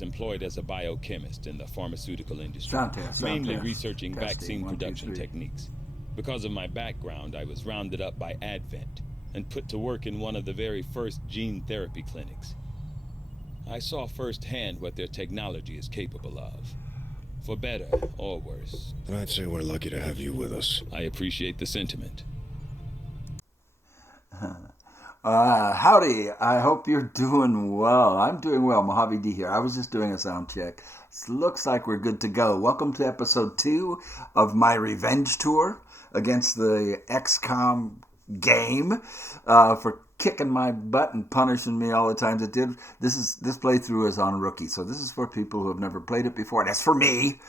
was employed as a biochemist in the pharmaceutical industry, Sound test, sound mainly test. researching Testing, vaccine 1, 2, production 3. techniques. Because of my background, I was rounded up by Advent and put to work in one of the very first gene therapy clinics. I saw firsthand what their technology is capable of. For better or worse. I'd say we're lucky to have you with us. I appreciate the sentiment. Howdy, I hope you're doing well. I'm doing well. MojaveD here. I was just doing a sound check. Looks like we're good to go. Welcome to episode 2 of my revenge tour against the XCOM game for kicking my butt and punishing me all the times it did. This playthrough is on rookie, so this is for people who have never played it before. That's for me.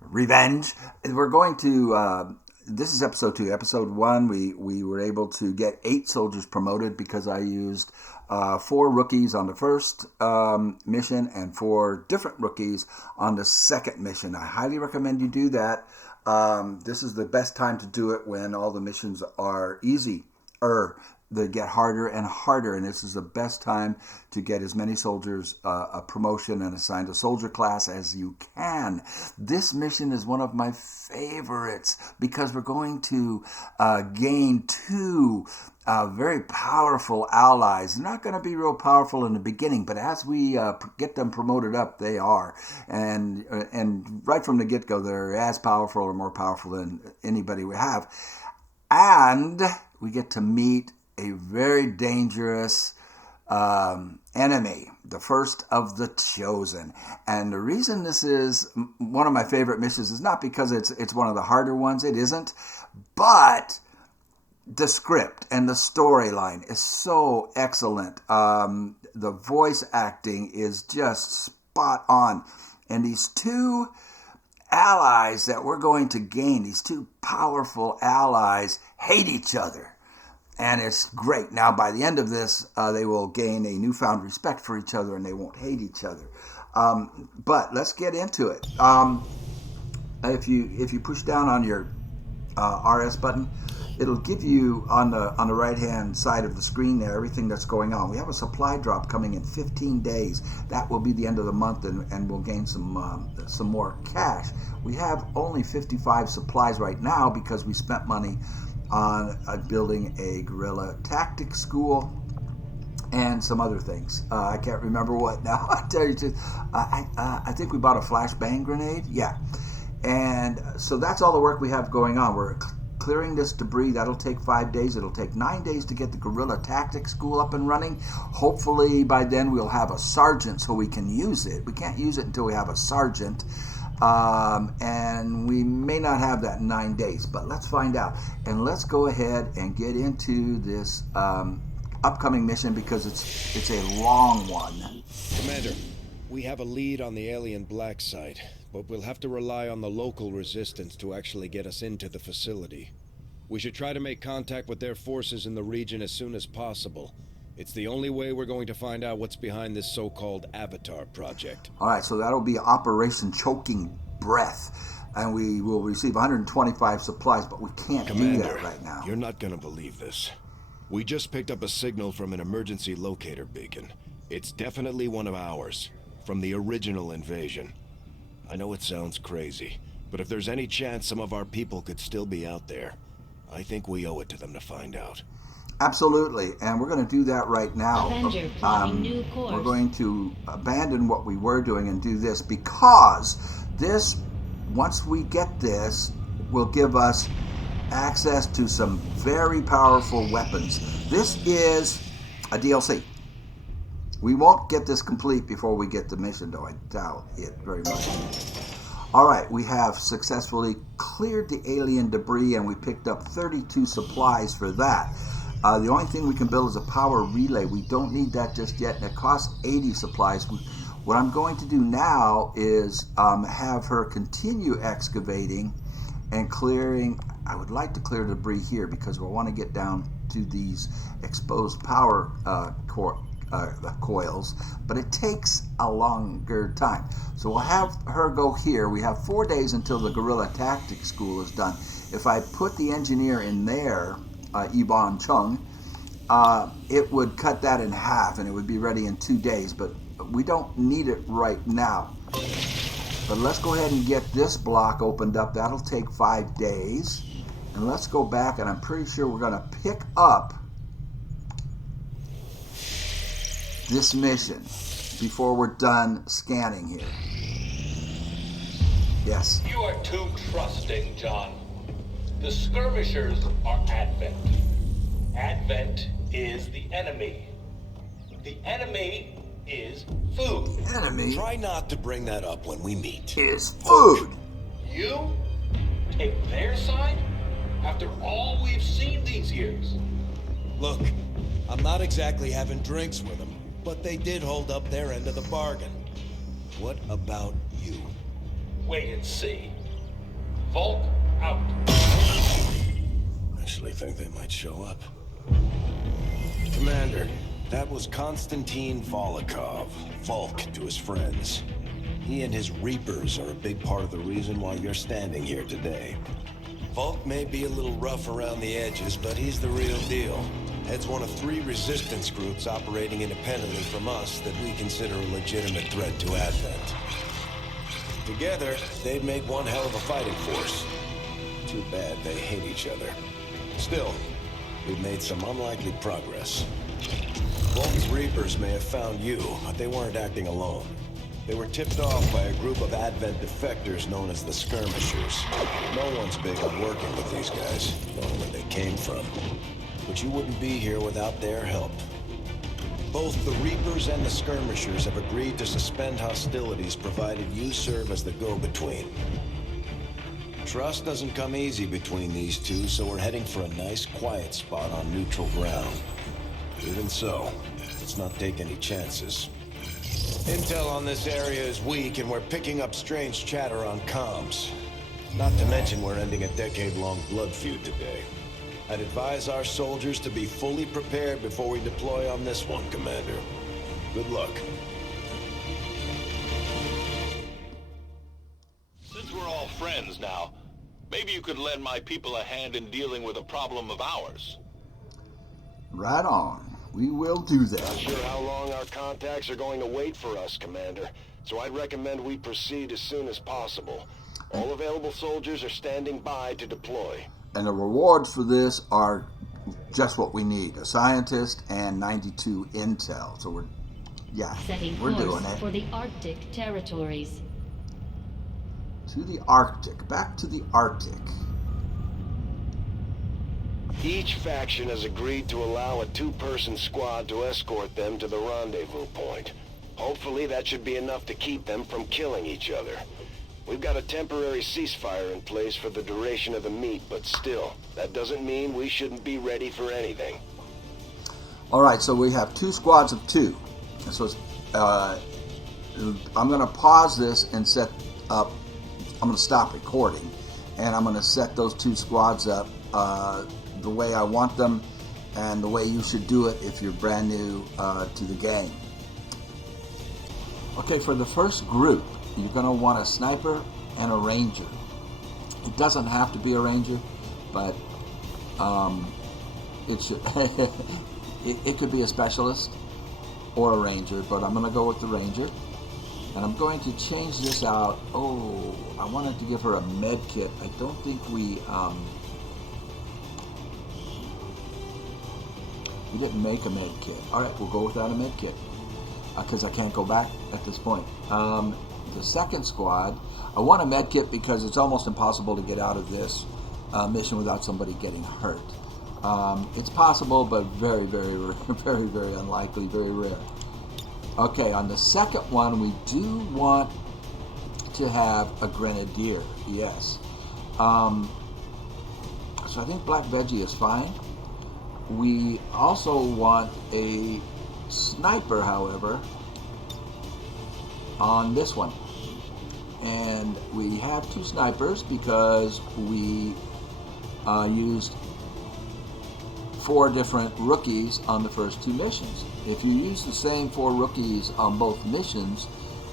Revenge. We're going to... this is episode 2. Episode 1, we were able to get 8 soldiers promoted because I used 4 rookies on the first mission and 4 different rookies on the second mission. I highly recommend you do that. This is the best time to do it when all the missions are easy. They get harder and harder, and this is the best time to get as many soldiers a promotion and assigned a soldier class as you can. This mission is one of my favorites because we're going to gain 2 very powerful allies. They're not going to be real powerful in the beginning, but as we get them promoted up, they are. And right from the get-go, they're as powerful or more powerful than anybody we have. And we get to meet a very dangerous enemy, the first of the chosen. And the reason this is one of my favorite missions is not because it's one of the harder ones. It isn't. But the script and the storyline is so excellent. The voice acting is just spot on. And these 2 allies that we're going to gain, these 2 powerful allies, hate each other. And it's great. Now, by the end of this, they will gain a newfound respect for each other and they won't hate each other. But let's get into it. If you push down on your RS button, it'll give you on the right-hand side of the screen there everything that's going on. We have a supply drop coming in 15 days. That will be the end of the month, and we'll gain some more cash. We have only 55 supplies right now because we spent money on building a guerrilla tactics school and some other things. I can't remember what now. I tell you the truth. I think we bought a flashbang grenade. Yeah. And so that's all the work we have going on. We're clearing this debris. That'll take 5 days. It'll take 9 days to get the guerrilla tactics school up and running. Hopefully by then we'll have a sergeant so we can use it. We can't use it until we have a sergeant. And we may not have that in 9 days, but let's find out. And let's go ahead and get into this upcoming mission because it's a long one. Commander, we have a lead on the alien black site, but we'll have to rely on the local resistance to actually get us into the facility. We should try to make contact with their forces in the region as soon as possible. It's the only way we're going to find out what's behind this so-called Avatar project. All right, so that'll be Operation Choking Breath, and we will receive 125 supplies, but we can't do that right now. You're not going to believe this. We just picked up a signal from an emergency locator beacon. It's definitely one of ours, from the original invasion. I know it sounds crazy, but if there's any chance some of our people could still be out there, I think we owe it to them to find out. Absolutely, and we're going to do that right now. Avenger plotting new course. We're going to abandon what we were doing and do this because this, once we get this, will give us access to some very powerful weapons. This is a DLC. We won't get this complete before we get the mission, though. I doubt it very much. All right, we have successfully cleared the alien debris, and we picked up 32 supplies for that. The only thing we can build is a power relay. We don't need that just yet, and it costs 80 supplies. What I'm going to do now is have her continue excavating and clearing. I would like to clear debris here because we want to get down to these exposed power coils, but it takes a longer time. So we'll have her go here. We have 4 days until the guerrilla tactics school is done. If I put the engineer in there, Yvonne Chung, it would cut that in half and it would be ready in 2 days, but we don't need it right now. But let's go ahead and get this block opened up. That'll take 5 days. And let's go back, and I'm pretty sure we're going to pick up this mission before we're done scanning here. Yes. You are too trusting, John. The skirmishers are Advent. Advent is the enemy. The enemy is food. Enemy Try not to bring that up when we meet. is food. You take their side after all we've seen these years. Look, I'm not exactly having drinks with them, but they did hold up their end of the bargain. What about you? Wait and see. Volk out. Actually think they might show up. Commander, that was Konstantin Volokov, Volk to his friends. He and his Reapers are a big part of the reason why you're standing here today. Volk may be a little rough around the edges, but he's the real deal. Heads one of 3 resistance groups operating independently from us that we consider a legitimate threat to Advent. Together, they'd make one hell of a fighting force. Too bad they hate each other. Still, we've made some unlikely progress. Volk's Reapers may have found you, but they weren't acting alone. They were tipped off by a group of Advent defectors known as the Skirmishers. No one's big on working with these guys, knowing where they came from. But you wouldn't be here without their help. Both the Reapers and the Skirmishers have agreed to suspend hostilities provided you serve as the go-between. Trust doesn't come easy between these two, so we're heading for a nice quiet spot on neutral ground. Even so, let's not take any chances. Intel on this area is weak, and we're picking up strange chatter on comms. Not to mention we're ending a decade-long blood feud today. I'd advise our soldiers to be fully prepared before we deploy on this one, Commander. Good luck. Since we're all friends now, maybe you could lend my people a hand in dealing with a problem of ours. Right on. We will do that. Not sure how long our contacts are going to wait for us, Commander. So I'd recommend we proceed as soon as possible. All available soldiers are standing by to deploy. And the rewards for this are just what we need. A scientist and 92 intel. So we're Setting doing course it. for the Arctic territories. To the Arctic. Back to the Arctic. Each faction has agreed to allow a 2-person squad to escort them to the rendezvous point. Hopefully that should be enough to keep them from killing each other. We've got a temporary ceasefire in place for the duration of the meet, but still, that doesn't mean we shouldn't be ready for anything. Alright, so we have 2 squads of 2. And so I'm going to pause this and set up, I'm going to stop recording, and I'm going to set those 2 squads up the way I want them and the way you should do it if you're brand new to the game. Okay, for the first group, you're going to want a sniper and a ranger. It doesn't have to be a ranger, but it should. it could be a specialist or a ranger, but I'm going to go with the ranger. And I'm going to change this out. Oh, I wanted to give her a med kit. I don't think we didn't make a med kit. All right, we'll go without a med kit because I can't go back at this point. The second squad, I want a med kit because it's almost impossible to get out of this mission without somebody getting hurt. It's possible, but very, very, very, very unlikely, very rare. Okay, on the second one, we do want to have a grenadier, yes. So I think black veggie is fine. We also want a sniper, however, on this one. And we have 2 snipers because we used 4 different rookies on the first 2 missions. If you use the same 4 rookies on both missions,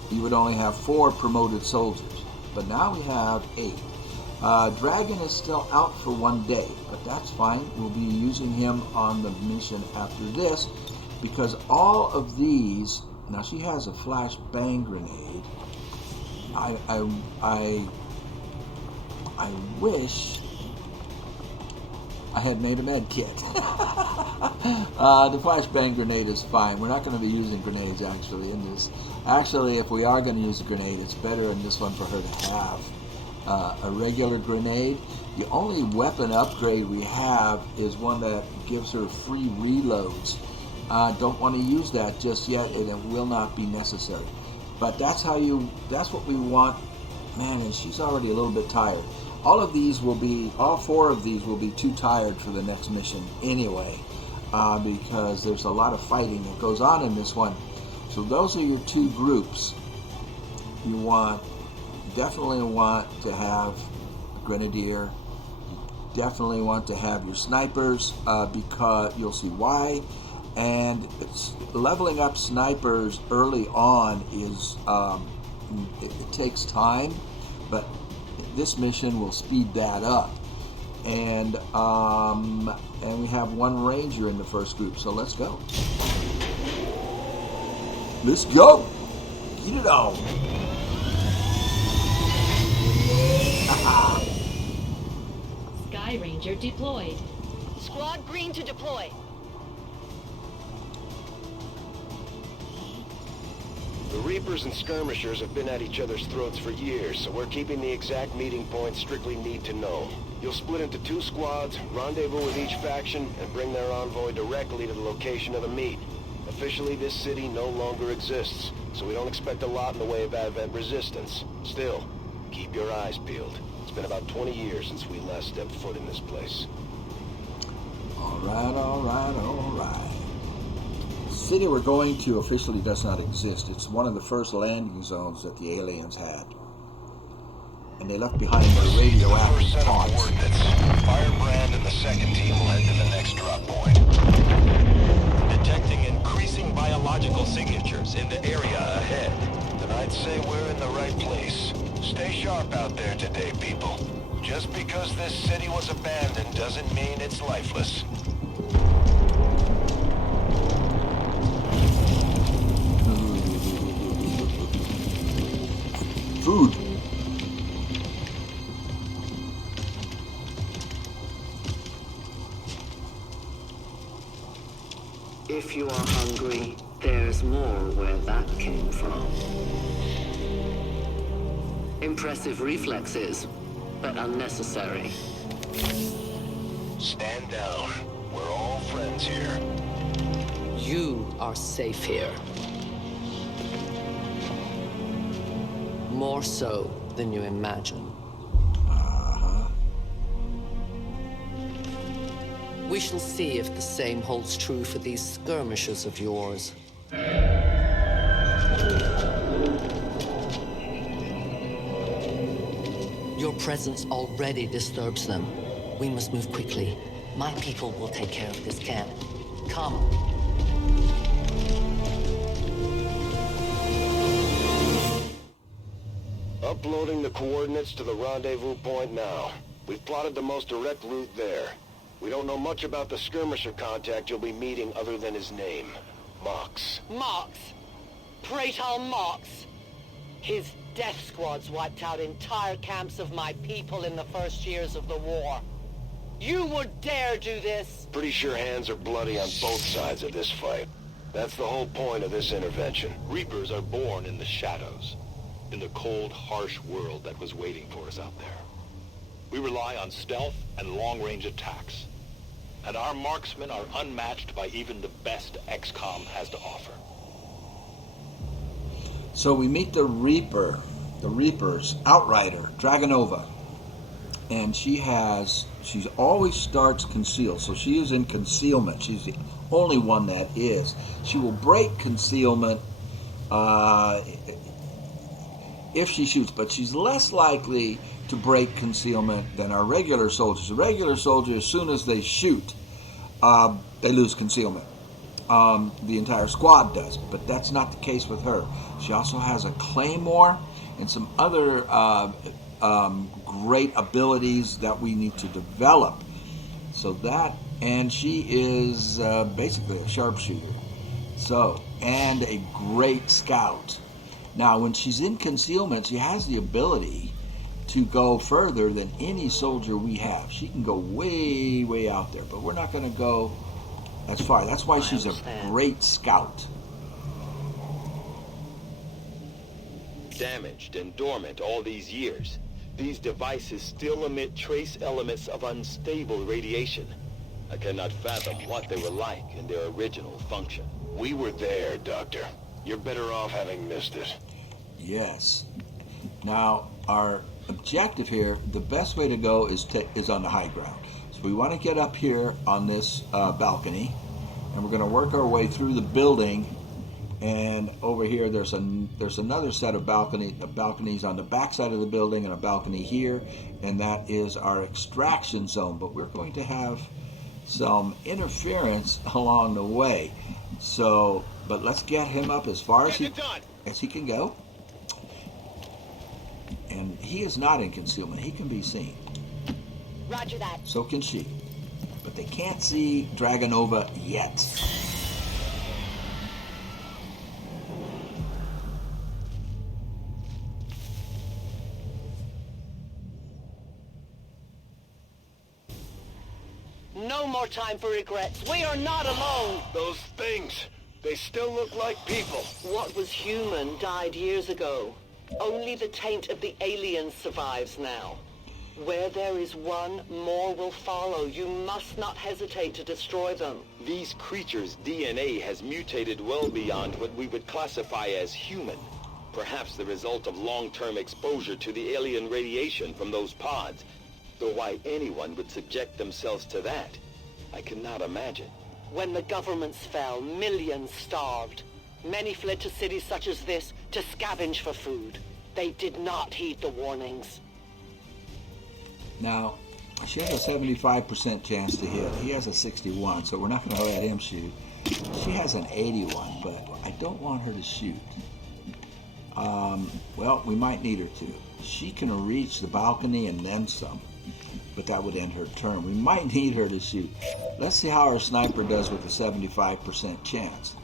you would only have 4 promoted soldiers. But now we have 8. Dragon is still out for 1 day, but that's fine. We'll be using him on the mission after this because all of these Now she has a flash bang grenade. I wish I had made a med kit. The flashbang grenade is fine. We're not going to be using grenades actually in this. Actually, if we are going to use a grenade, it's better in this one for her to have a regular grenade. The only weapon upgrade we have is one that gives her free reloads. Don't want to use that just yet, and it will not be necessary. But that's what we want. Man, and she's already a little bit tired. All four of these will be too tired for the next mission anyway, because there's a lot of fighting that goes on in this one. So those are your two groups. You definitely want to have a grenadier. You definitely want to have your snipers, because you'll see why. And it's leveling up snipers early on is it takes time, but this mission will speed that up. And we have one ranger in the first group, so let's go. Let's go. Get it on. Sky Ranger deployed. Squad green to deploy. The Reapers and Skirmishers have been at each other's throats for years, so we're keeping the exact meeting points strictly need to know. You'll split into 2 squads, rendezvous with each faction, and bring their envoy directly to the location of the meet. Officially, this city no longer exists, so we don't expect a lot in the way of Advent resistance. Still, keep your eyes peeled. It's been about 20 years since we last stepped foot in this place. All right. The city we're going to officially does not exist. It's one of the first landing zones that the aliens had. And they left behind their radioactive taunts. Firebrand and the second team will head to the next drop point. Detecting increasing biological signatures in the area ahead. Then I'd say we're in the right place. Stay sharp out there today, people. Just because this city was abandoned doesn't mean it's lifeless. Food. If you are hungry, there's more where that came from. Impressive reflexes, but unnecessary. Stand down. We're all friends here. You are safe here. More so than you imagine. We shall see if the same holds true for these skirmishers of yours. Your presence already disturbs them. We must move quickly. My people will take care of this camp. Come. Uploading the coordinates to the rendezvous point now. We've plotted the most direct route there. We don't know much about the skirmisher contact you'll be meeting other than his name. Mox. Mox. Praetor Mox. His death squads wiped out entire camps of my people in the first years of the war. You would dare do this? Pretty sure hands are bloody on both sides of this fight. That's the whole point of this intervention. Reapers are born in the shadows, in the cold, harsh world that was waiting for us out there. We rely on stealth and long-range attacks, and our marksmen are unmatched by even the best XCOM has to offer. So we meet the Reapers, Outrider, Dragonova. And she always starts concealed, so she is in concealment. She's the only one that is. She will break concealment if she shoots, but she's less likely to break concealment than our regular soldiers. The regular soldiers, as soon as they shoot, they lose concealment. The entire squad does, but that's not the case with her. She also has a claymore and some other great abilities that we need to develop. So that, and she is basically a sharpshooter. So, and a great scout. Now, when she's in concealment, she has the ability to go further than any soldier we have. She can go way, way out there, but we're not going to go as far. That's why she's a great scout. Damaged and dormant all these years, these devices still emit trace elements of unstable radiation. I cannot fathom what they were like in their original function. We were there, Doctor. You're better off having missed it. Yes. Now, our objective here, the best way to go is on the high ground. So we want to get up here on this balcony, and we're going to work our way through the building. And over here, there's another set of balconies on the back side of the building, and a balcony here, and that is our extraction zone. But we're going to have some interference along the way. So, but let's get him up as far as he can go. And he is not in concealment. He can be seen. Roger that. So can she. But they can't see Dragonova yet. No more time for regrets. We are not alone. Those things, they still look like people. What was human died years ago. Only the taint of the aliens survives now. Where there is one, more will follow. You must not hesitate to destroy them. These creatures' DNA has mutated well beyond what we would classify as human. Perhaps the result of long-term exposure to the alien radiation from those pods. Though why anyone would subject themselves to that, I cannot imagine. When the governments fell, millions starved. Many fled to cities such as this to scavenge for food. They did not heed the warnings. Now, she has a 75% chance to hit. He has a 61, so we're not going to let him shoot. She has an 81, but I don't want her to shoot. Well, we might need her to. She can reach the balcony and then some, but that would end her turn. We might need her to shoot. Let's see how our sniper does with a 75% chance.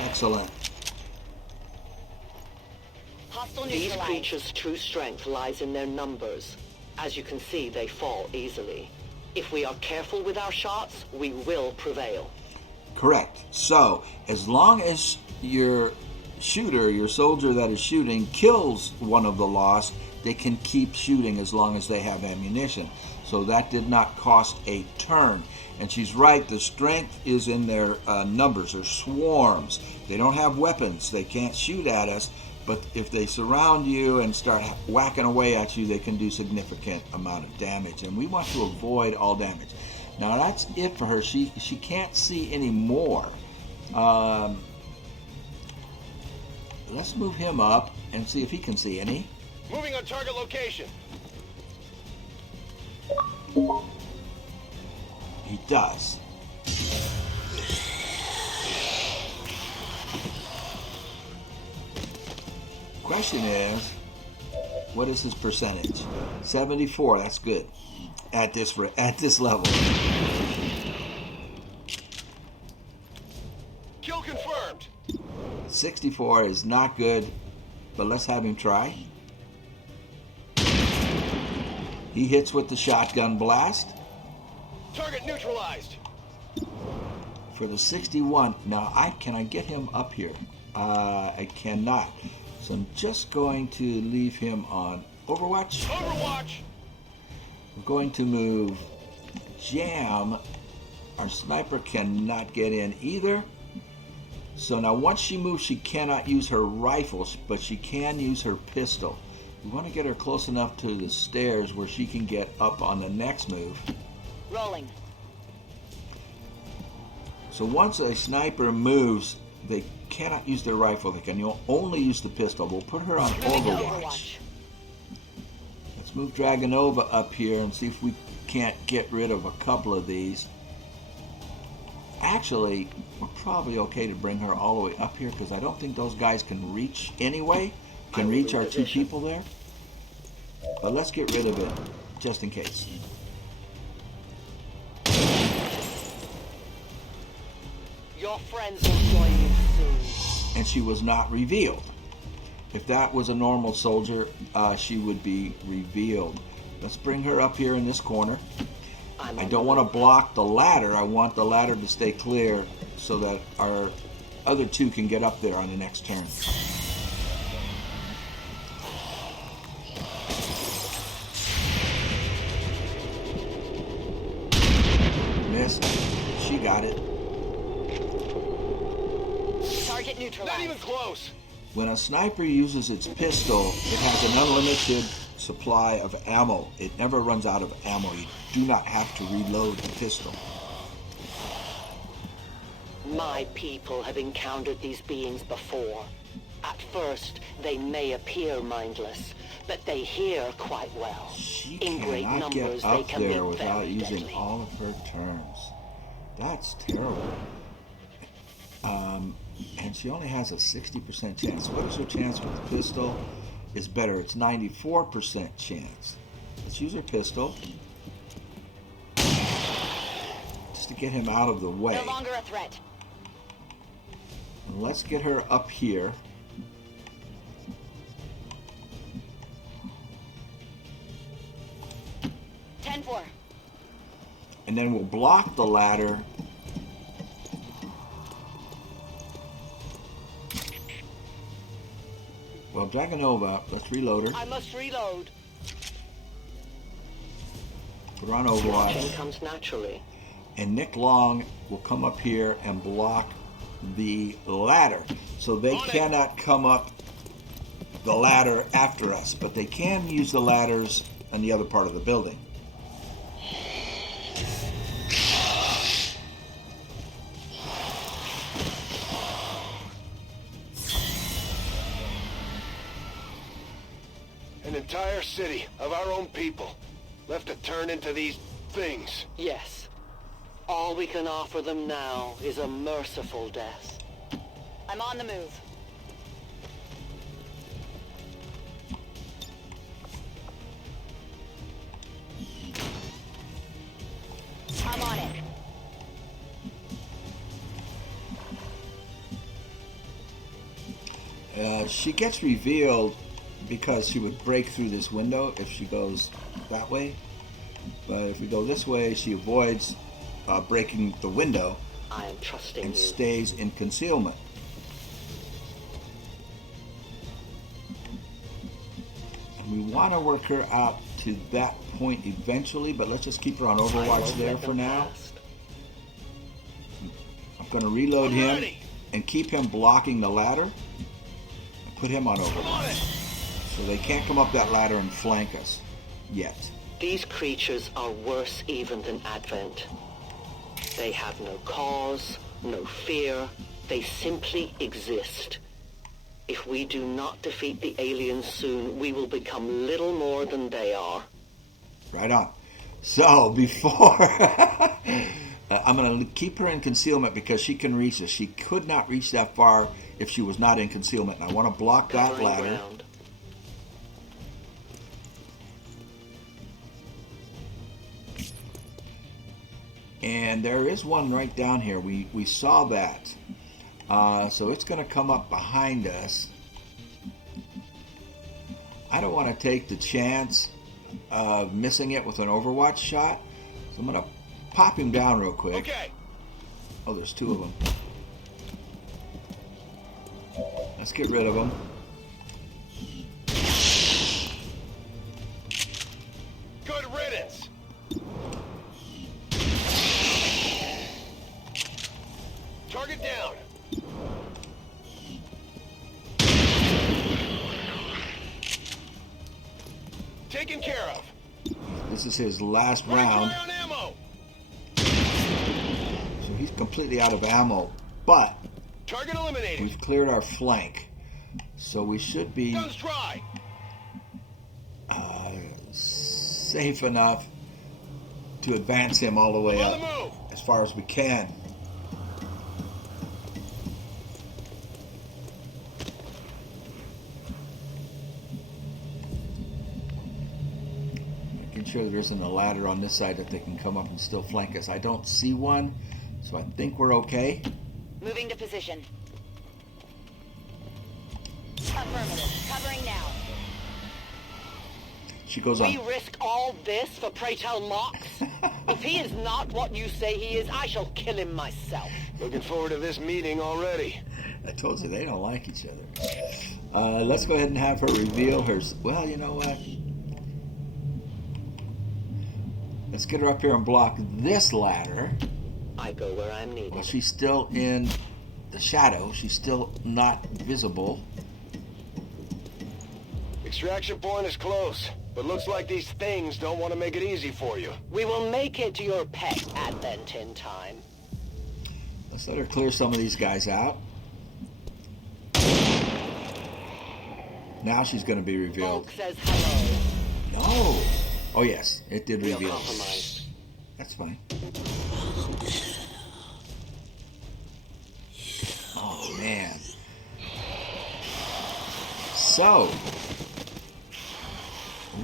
Excellent. These creatures' true strength lies in their numbers. As you can see, they fall easily. If we are careful with our shots, we will prevail. Correct. So, as long as your shooter, your soldier that is shooting, kills one of the lost, they can keep shooting as long as they have ammunition. So that did not cost a turn. And she's right, the strength is in their numbers, or swarms. They don't have weapons. They can't shoot at us. But if they surround you and start whacking away at you, they can do significant amount of damage. And we want to avoid all damage. Now that's it for her. She can't see any more. Let's move him up and see if he can see any. Moving on target location. He does. Question is, what is his percentage? 74. That's good at this level. Kill confirmed. 64 is not good, but let's have him try. He hits with the shotgun blast. Target neutralized. For the 61, now can I get him up here? I cannot. So I'm just going to leave him on Overwatch. Overwatch. We're going to move Jam. Our sniper cannot get in either. So now once she moves, she cannot use her rifles, but she can use her pistol. We want to get her close enough to the stairs where she can get up on the next move. Rolling. So once a sniper moves, they cannot use their rifle. They can only use the pistol. We'll put her on Overwatch. Let's move Dragonova up here and see if we can't get rid of a couple of these. Actually, we're probably okay to bring her all the way up here because I don't think those guys can reach anyway. Can reach our two people there. But let's get rid of it just in case. Your friends will join you soon. And she was not revealed. If that was a normal soldier, she would be revealed. Let's bring her up here in this corner. I don't want to block the ladder. I want the ladder to stay clear so that our other two can get up there on the next turn. Missed. She got it. Target neutralized. Not even close. When a sniper uses its pistol, it has an unlimited supply of ammo. It never runs out of ammo. You do not have to reload the pistol. My people have encountered these beings before. At first, they may appear mindless, but they hear quite well. She In great cannot numbers, get they up can be there without very using deadly. all of her turns. That's terrible. And she only has a 60% chance. What is her chance with the pistol? Is better. It's 94% chance. Let's use her pistol. Just to get him out of the way. No longer a threat. And let's get her up here. And then we'll block the ladder. Well, Dragonova, let's reload her. I must reload. Put her on It Overwatch. comes naturally. And Nick Long will come up here and block the ladder. So they cannot come up the ladder after us, but they can use the ladders on the other part of the building. An entire city of our own people left to turn into these things. Yes. All we can offer them now is a merciful death. I'm on the move. I'm on it. She gets revealed because she would break through this window if she goes that way. But if we go this way, she avoids breaking the window I am trusting and you. stays in concealment. And we want to work her out to that point eventually, but let's just keep her on Overwatch there for now. I'm going to reload him and keep him blocking the ladder and put him on Overwatch. So they can't come up that ladder and flank us yet. These creatures are worse even than Advent. They have no cause, no fear. They simply exist. If we do not defeat the aliens soon, we will become little more than they are. Right on. So before I'm going to keep her in concealment because she can reach us. She could not reach that far if she was not in concealment. And I want to block that Covering ladder. ground. And there is one right down here. We saw that. So it's going to come up behind us. I don't want to take the chance of missing it with an Overwatch shot. So I'm going to pop him down real quick. Okay. Oh, there's two of them. Let's get rid of them. Good riddance. Target down. Taken care of. This is his last Running round. dry on ammo. So he's completely out of ammo. But Target eliminated. we've cleared our flank. So we should be Guns dry. safe enough to advance him all the way On the up move. as far as we can. Making sure there isn't a ladder on this side that they can come up and still flank us. I don't see one, so I think we're okay. Moving to position. Affirmative. Covering now. She goes on. We risk all this for Pray Tell Mox? If he is not what you say he is, I shall kill him myself. Looking forward to this meeting already. I told you they don't like each other. Let's go ahead and have her reveal her. Well, you know what? Let's get her up here and block this ladder. I go where I'm needed. Well, she's still in the shadow. She's still not visible. Extraction point is close, but looks like these things don't want to make it easy for you. We will make it to your pet advent in time. Let's let her clear some of these guys out. Now she's going to be revealed. Volk says hello. No. Oh, yes. It did Real reveal. compromise. That's fine. Oh, man. So,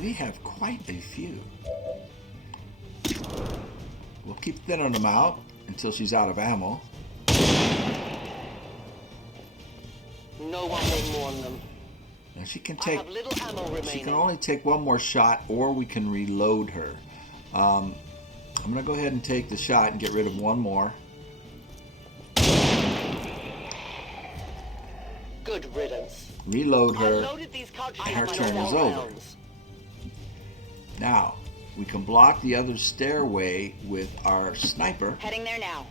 we have quite a few. We'll keep thinning them out until she's out of ammo. No one will mourn them. Now she can I take. have little ammo remaining. She can only take one more shot, or we can reload her. I'm going to go ahead and take the shot and get rid of one more. Good riddance. Reload I her, loaded these and her cartridges turn is myself. over. Now, we can block the other stairway with our sniper. Heading there now.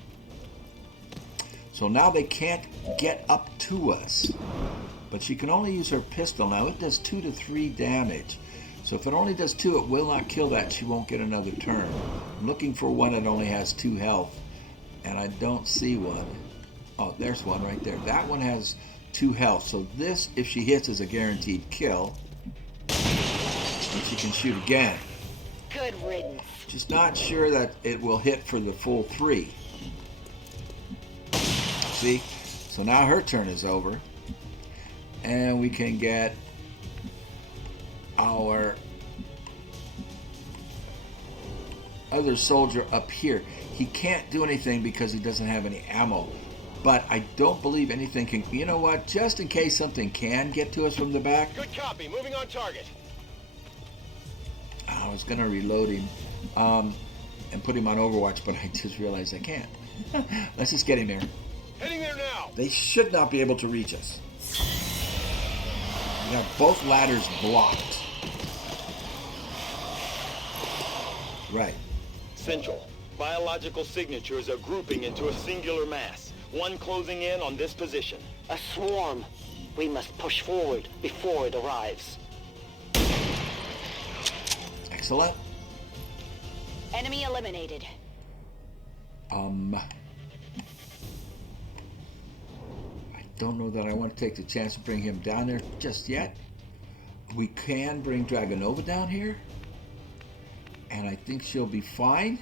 So now they can't get up to us. But she can only use her pistol. Now it does 2 to 3 damage. So if it only does 2, it will not kill that. She won't get another turn. I'm looking for one that only has 2 health. And I don't see one. Oh, there's one right there. That one has 2 health. So this, if she hits, is a guaranteed kill. And she can shoot again. Good riddance. Just not sure that it will hit for the full 3. See? So now her turn is over. And we can get our other soldier up here. He can't do anything because he doesn't have any ammo. But I don't believe anything can... You know what? Just in case something can get to us from the back. Good copy. Moving on target. I was going to reload him and put him on Overwatch, but I just realized I can't. Let's just get him there. Heading there now. They should not be able to reach us. We have both ladders blocked. Right. Central. Biological signatures are grouping into a singular mass. One closing in on this position. A swarm. We must push forward before it arrives. Excellent. Enemy eliminated. I don't know that I want to take the chance to bring him down there just yet. We can bring Dragonova down here. And I think she'll be fine.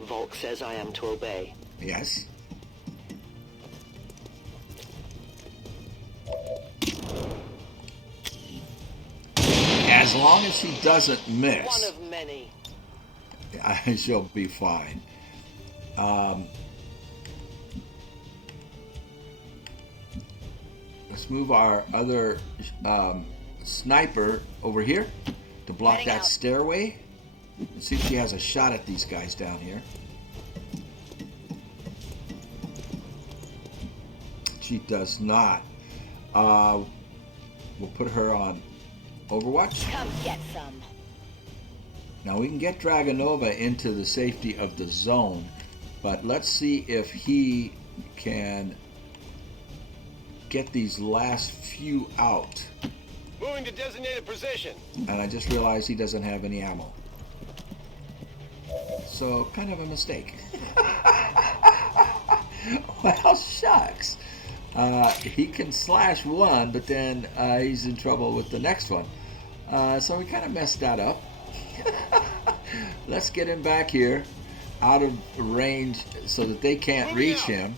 Volk says I am to obey. Yes. As long as she doesn't miss, One of many. she'll be fine. Let's move our other sniper over here to block Heading that out. stairway. Let's see if she has a shot at these guys down here. She does not. We'll put her on Overwatch. Come get some. Now we can get Dragonova into the safety of the zone, but let's see if he can get these last few out. Moving to designated position. And I just realized he doesn't have any ammo. So, kind of a mistake. Well, shucks. He can slash one, but then he's in trouble with the next one. So we kind of messed that up. Let's get him back here, out of range so that they can't reach him.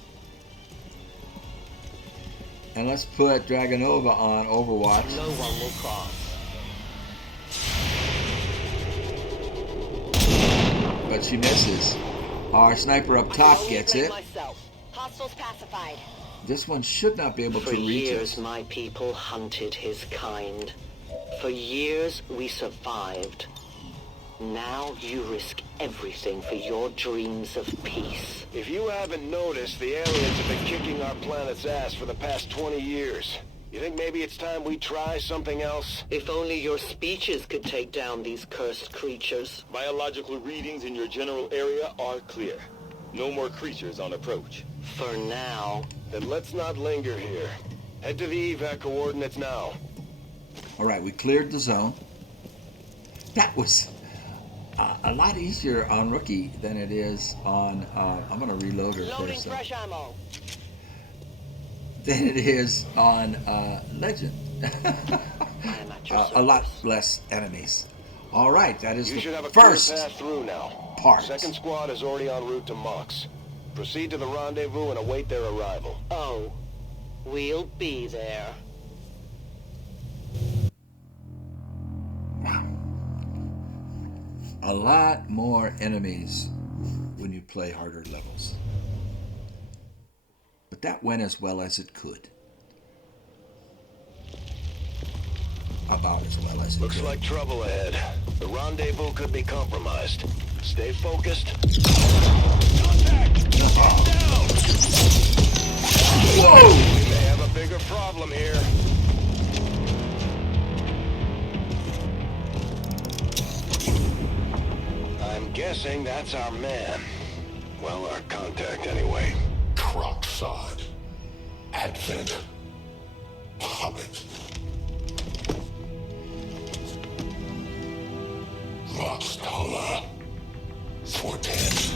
And let's put Dragonova on Overwatch. No one will cross. But she misses. Our sniper up top gets it. Myself. Hostiles pacified. This one should not be able to For reach years, us. my people hunted his kind. For years, we survived. Now you risk everything for your dreams of peace. If you haven't noticed, the aliens have been kicking our planet's ass for the past 20 years. You think maybe it's time we try something else? If only your speeches could take down these cursed creatures. Biological readings in your general area are clear. No more creatures on approach. For now. Then let's not linger here. Head to the evac coordinates now. All right, we cleared the zone. That was a lot easier on Rookie than it is on, I'm going to reload her Loading first. fresh ammo. Than it is on Legend. A lot less enemies. All right, that is You should the have a clear first path through now. part. Second squad is already en route to Mox. Proceed to the rendezvous and await their arrival. Oh, we'll be there. Wow. A lot more enemies when you play harder levels. But that went as well as it could. About as well as it Looks could. like trouble ahead. The rendezvous could be compromised. Stay focused. Contact! Get down! Whoa! We may have a bigger problem here. I'm guessing that's our man. Well, our contact anyway. Crocksod. Advent. Puppet. Voxtola. Fortet.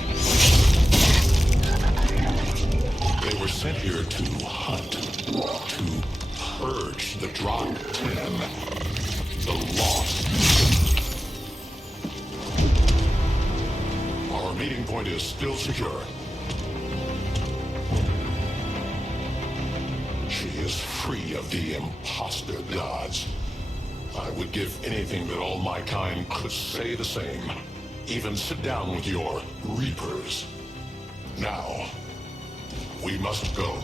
They were sent here to hunt, to purge the Drop 10, the lost. Our meeting point is still secure. She is free of the imposter gods. I would give anything that all my kind could say the same. Even sit down with your Reapers. Now, we must go.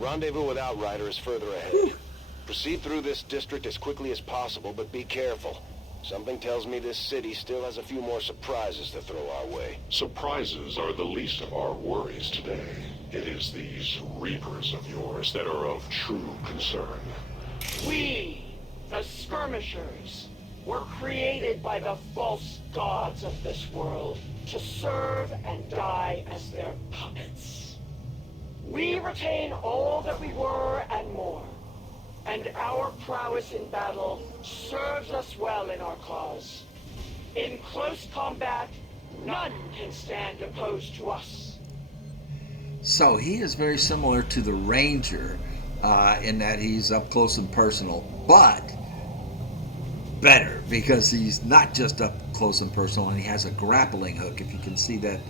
Rendezvous with Outrider is further ahead. Proceed through this district as quickly as possible, but be careful. Something tells me this city still has a few more surprises to throw our way. Surprises are the least of our worries today. It is these Reapers of yours that are of true concern. We, the Skirmishers, were created by the false gods of this world to serve and die as their puppets. We retain all that we were and more, and our prowess in battle serves us well in our cause. In close combat, none can stand opposed to us. So he is very similar to the Ranger in that he's up close and personal, but better because he's not just up close and personal, and he has a grappling hook. If you can see that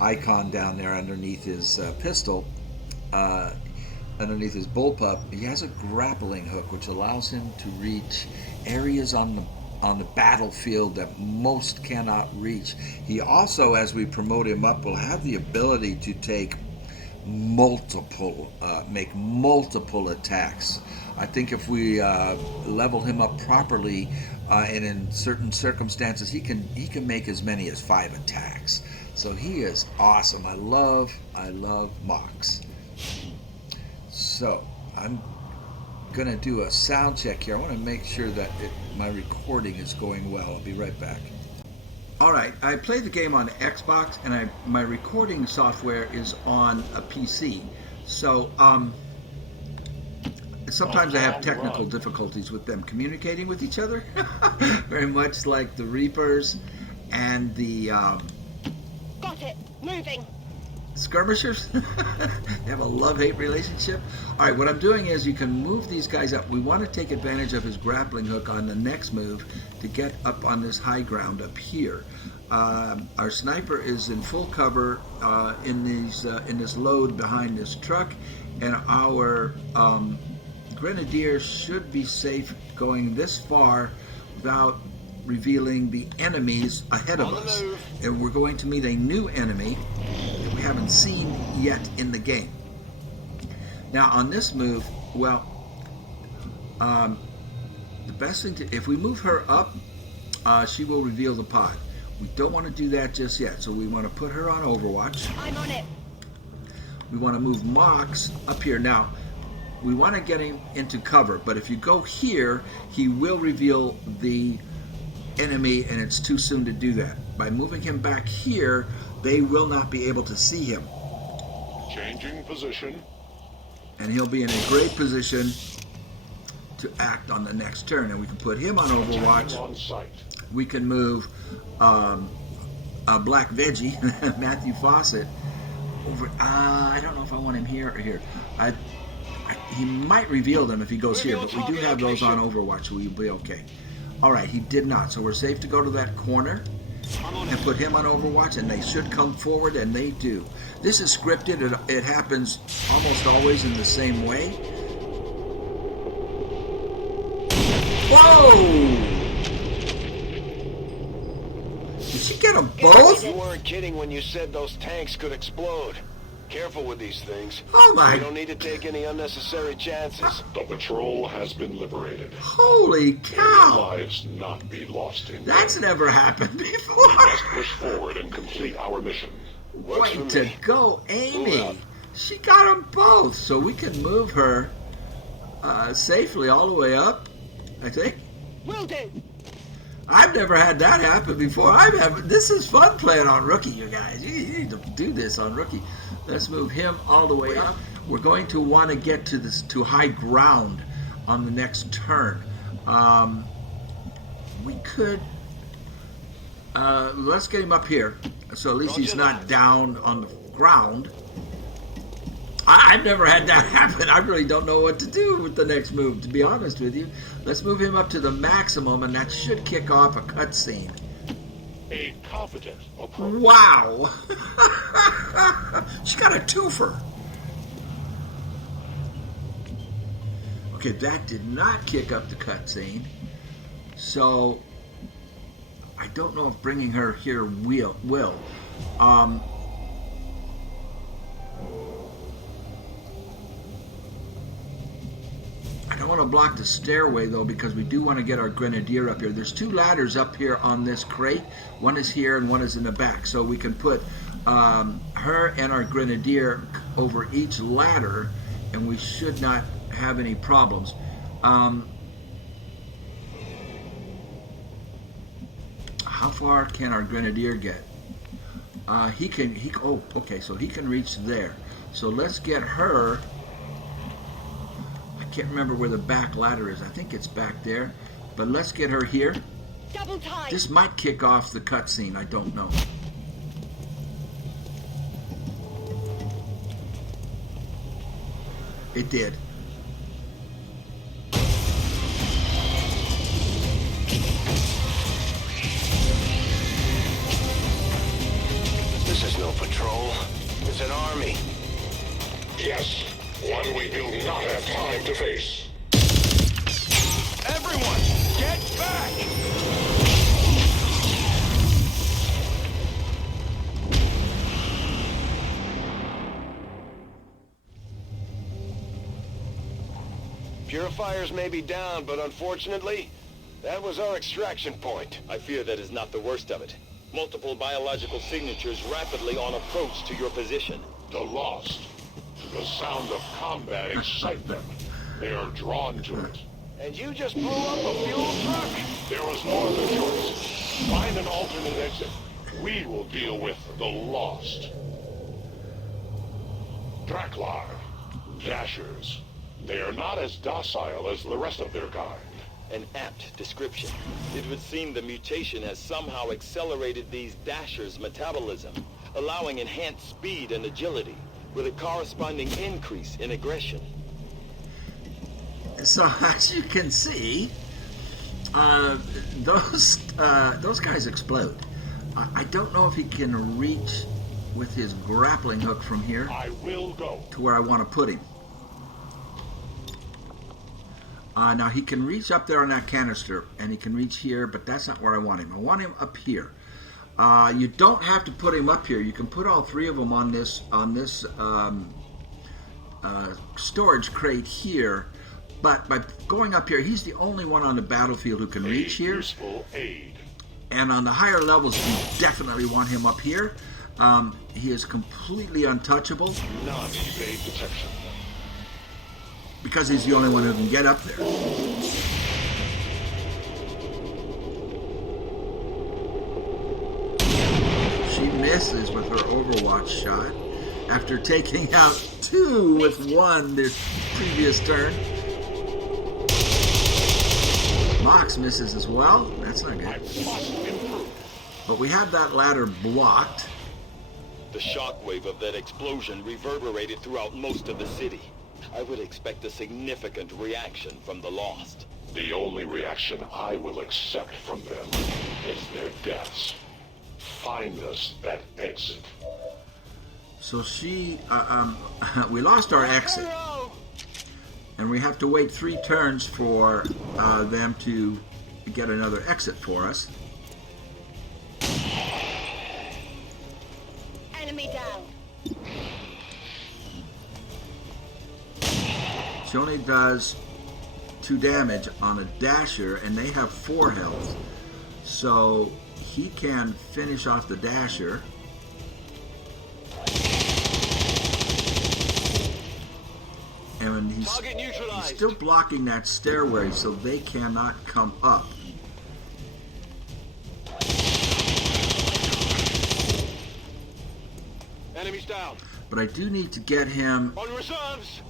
icon down there underneath his pistol, underneath his bullpup, he has a grappling hook which allows him to reach areas on the battlefield that most cannot reach. He also, as we promote him up, will have the ability to take make multiple attacks. I think if we level him up properly and in certain circumstances, he can make as many as 5 attacks. So he is awesome. I love Mox. So I'm gonna do a sound check here. I want to make sure that my recording is going well. I'll be right back. All right, I play the game on Xbox, and my recording software is on a PC. So sometimes I have technical difficulties with them communicating with each other, very much like the Reapers and the Got it. Moving. Skirmishers. They have a love-hate relationship. All right, what I'm doing is you can move these guys up. We want to take advantage of his grappling hook on the next move to get up on this high ground up here. Our sniper is in full cover in this load behind this truck, and our Grenadier should be safe going this far without revealing the enemies ahead of us. And we're going to meet a new enemy that we haven't seen yet in the game. Now on this move, well, the best thing to, if we move her up, she will reveal the pod. We don't want to do that just yet, so we want to put her on Overwatch. I'm on it. We want to move Mox up here. Now, we want to get him into cover, but if you go here, he will reveal the enemy, and it's too soon to do that. By moving him back here, they will not be able to see him. Changing position. And he'll be in a great position to act on the next turn, and we can put him on Overwatch. On site. We can move a Black Veggie, Matthew Fawcett, over. I don't know if I want him here or here. He might reveal them if he goes here, but we do have those on Overwatch, so we'll be okay. All right, he did not, so we're safe to go to that corner and put him on Overwatch, and they should come forward, and they do. This is scripted. It happens almost always in the same way. Whoa! Did she get them both? You weren't kidding when you said those tanks could explode. Careful with these things. Oh my! We don't need to take any unnecessary chances. The patrol has been liberated. Holy cow! Lives not be lost in That's vain. never happened We before. must push forward and complete our mission. Works for Way to me. go, Move Amy! out. She got them both, so we can move her safely all the way up, I think. Will do. I've never had that happen before. This is fun playing on Rookie, you guys. You need to do this on Rookie. Let's move him all the way up. We're going to want to get to high ground on the next turn. We could. Let's get him up here, so at least he's not down on the ground. I've never had that happen. I really don't know what to do with the next move, to be honest with you. Let's move him up to the maximum, and that should kick off a cutscene. A confident approach. Wow! She got a twofer. Okay, that did not kick up the cutscene. So, I don't know if bringing her here will. I don't want to block the stairway, though, because we do want to get our Grenadier up here. There's two ladders up here on this crate. One is here and one is in the back. So we can put her and our Grenadier over each ladder, and we should not have any problems. How far can our Grenadier get? Oh, okay, so he can reach there. So let's get her. I can't remember where the back ladder is. I think it's back there. But let's get her here. Double time. This might kick off the cutscene. I don't know. It did. This is no patrol. It's an army. Yes, one we do not have time to face. Everyone, get back! Purifiers may be down, but unfortunately, that was our extraction point. I fear that is not the worst of it. Multiple biological signatures rapidly on approach to your position. The lost. The sound of combat excite them. They are drawn to it. And you just blew up a fuel truck? There was no other choice. Find an alternate exit. We will deal with the lost. Draklar. Dashers. They are not as docile as the rest of their kind. An apt description. It would seem the mutation has somehow accelerated these Dashers' metabolism, allowing enhanced speed and agility, with a corresponding increase in aggression. So as you can see, those guys explode. I don't know if he can reach with his grappling hook from here I will go to where I want to put him. Now he can reach up there on that canister, and he can reach here, but that's not where I want him. I want him up here. You don't have to put him up here. You can put all three of them on this storage crate here. But by going up here, he's the only one on the battlefield who can reach here. Useful aid. And on the higher levels, you definitely want him up here. He is completely untouchable. Non-evade detection. Because he's the only one who can get up there. She misses with her Overwatch shot after taking out 2 with 1 this previous turn. Mox misses as well. That's not good. But we have that ladder blocked. The shockwave of that explosion reverberated throughout most of the city. I would expect a significant reaction from the Lost. The only reaction I will accept from them is their deaths. Find us that exit. So she, we lost our exit. And we have to wait 3 turns for them to get another exit for us. Enemy down. She only does 2 damage on a dasher, and they have 4 health. So he can finish off the dasher. And he's still blocking that stairway, so they cannot come up. Enemies down. But I do need to get him On reserves.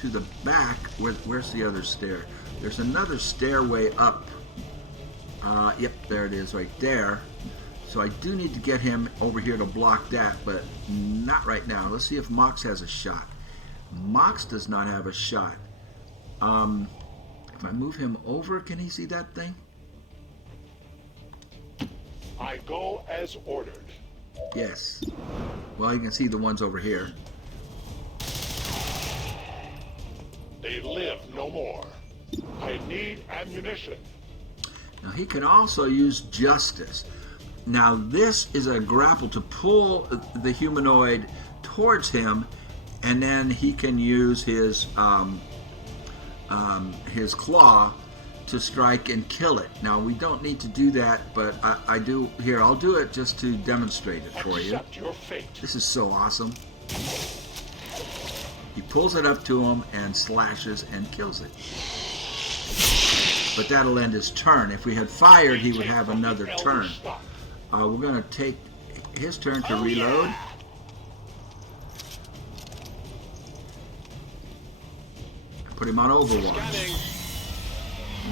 to the back. Where's the other stair? There's another stairway up. Yep, there it is right there. So I do need to get him over here to block that, but not right now. Let's see if Mox has a shot. Mox does not have a shot. If I move him over, can he see that thing? I go as ordered. Yes. Well, you can see the ones over here. They live no more. I need ammunition. Now he can also use Justice. Now this is a grapple to pull the humanoid towards him, and then he can use his claw to strike and kill it. Now we don't need to do that, but I do here. I'll do it just to demonstrate it for you. Accept your fate. This is so awesome. He pulls it up to him and slashes and kills it. But that'll end his turn. If we had fired, he would have another turn. We're going to take his turn to reload. Put him on Overwatch.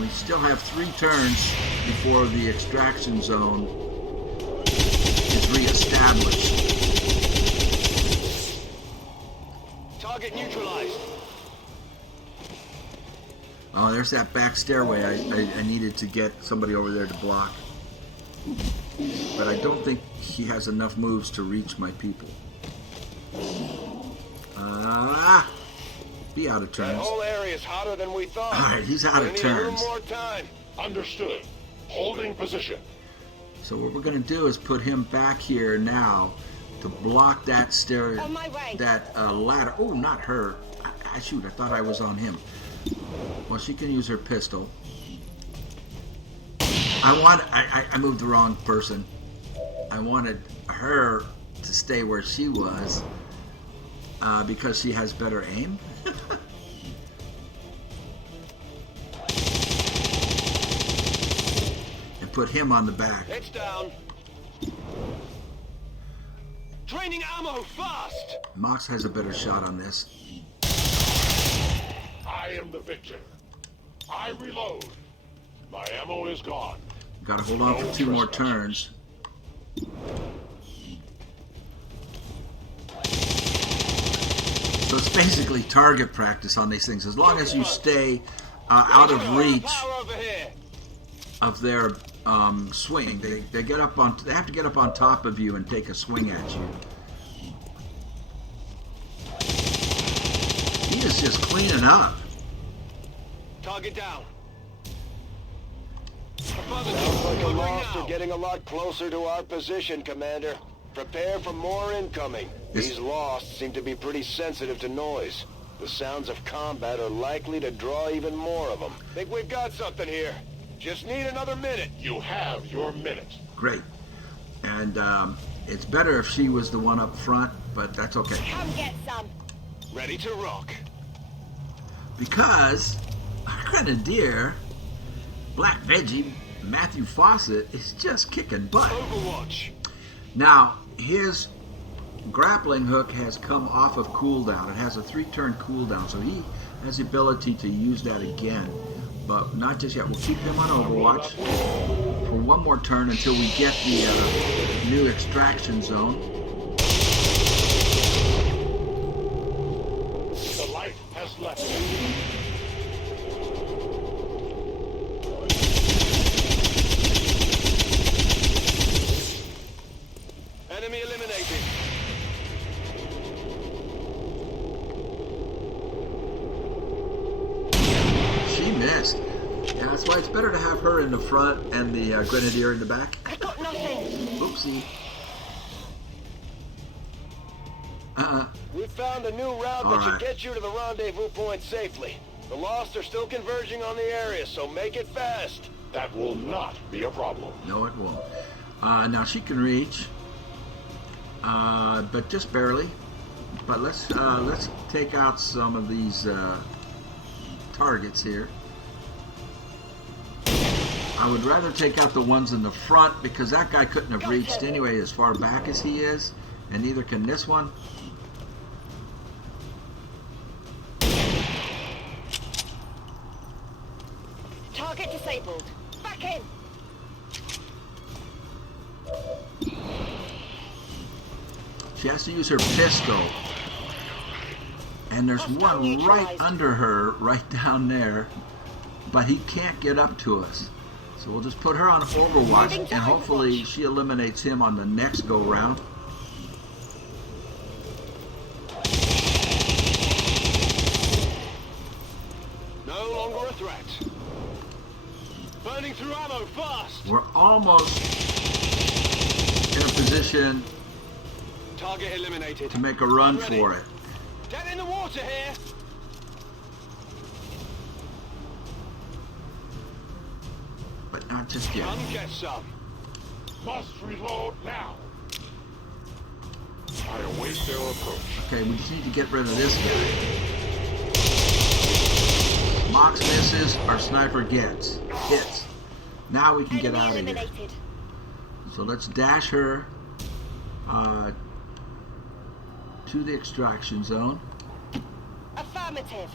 We still have 3 turns before the extraction zone is reestablished. Target neutralized. Oh, there's that back stairway. I needed to get somebody over there to block. But I don't think he has enough moves to reach my people. Be out of turns. That whole area is hotter than we thought. Alright, he's out of We need a little turns. more time. Understood. Holding position. So what we're going to do is put him back here now to block that stair, On my way. that ladder. Oh, not her. Shoot, I thought I was on him. Well, she can use her pistol. I moved the wrong person. I wanted her to stay where she was because she has better aim. And put him on the back. It's down. Training ammo fast. Mox has a better shot on this. I am the victor. I reload. My ammo is gone. Gotta hold on for 2 more turns. So it's basically target practice on these things. As long as you stay out of reach of their swing, they get up on. They have to get up on top of you and take a swing at you. He is just cleaning up. Target down. Sounds like the Lost are getting a lot closer to our position, Commander. Prepare for more incoming. These Lost seem to be pretty sensitive to noise. The sounds of combat are likely to draw even more of them. Think we've got something here. Just need another minute. You have your minute. Great. And it's better if she was the one up front, but that's okay. Come get some. Ready to rock. Because our Grenadier, Black Veggie, Matthew Fawcett, is just kicking butt. Overwatch. Now, his grappling hook has come off of cooldown. It has a 3-turn cooldown, so he has the ability to use that again. But not just yet. We'll keep him on Overwatch for one more turn until we get the new extraction zone. The light has left. Enemy eliminated. She missed. Yeah, that's why it's better to have her in the front and the Grenadier in the back. I got nothing. Oopsie. We found a new route All that right. should get you to the rendezvous point safely. The Lost are still converging on the area, so make it fast. That will not be a problem. No, it won't. Now she can reach, but just barely. But let's take out some of these targets here. I would rather take out the ones in the front because that guy couldn't have reached anyway as far back as he is, and neither can this one. Target disabled. Back in. She has to use her pistol. And there's one right under her, right down there, but he can't get up to us. So we'll just put her on Overwatch, and hopefully she eliminates him on the next go-round. No longer a threat. Burning through ammo fast. We're almost in a position Target eliminated. to make a run for it. Get in the water here. But not just yet. Come get some. Must reload now. I await their approach. Okay, we just need to get rid of this guy. Mox misses, our sniper hits. Now we can get out of here. So let's dash her to the extraction zone. Affirmative.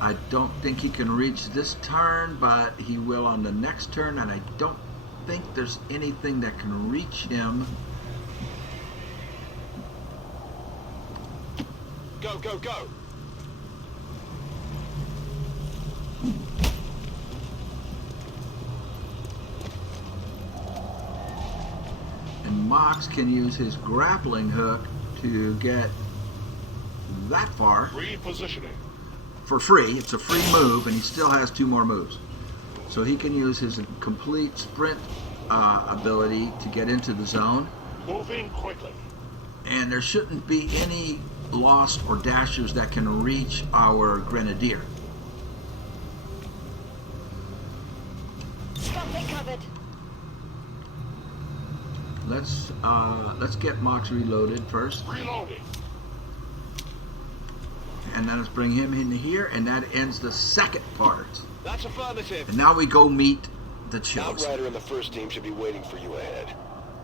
I don't think he can reach this turn, but he will on the next turn, and I don't think there's anything that can reach him. Go, go, go. And Mox can use his grappling hook to get that far. Repositioning. For free. It's a free move, and he still has 2 more moves. So he can use his complete sprint ability to get into the zone. Moving quickly. And there shouldn't be any Lost or Dashers that can reach our Grenadier. Got it covered. Let's get Mox reloaded first. Reloading. And then let's bring him in here, and that ends the second part. That's affirmative. And now we go meet the Chosen. Outrider and the first team should be waiting for you ahead.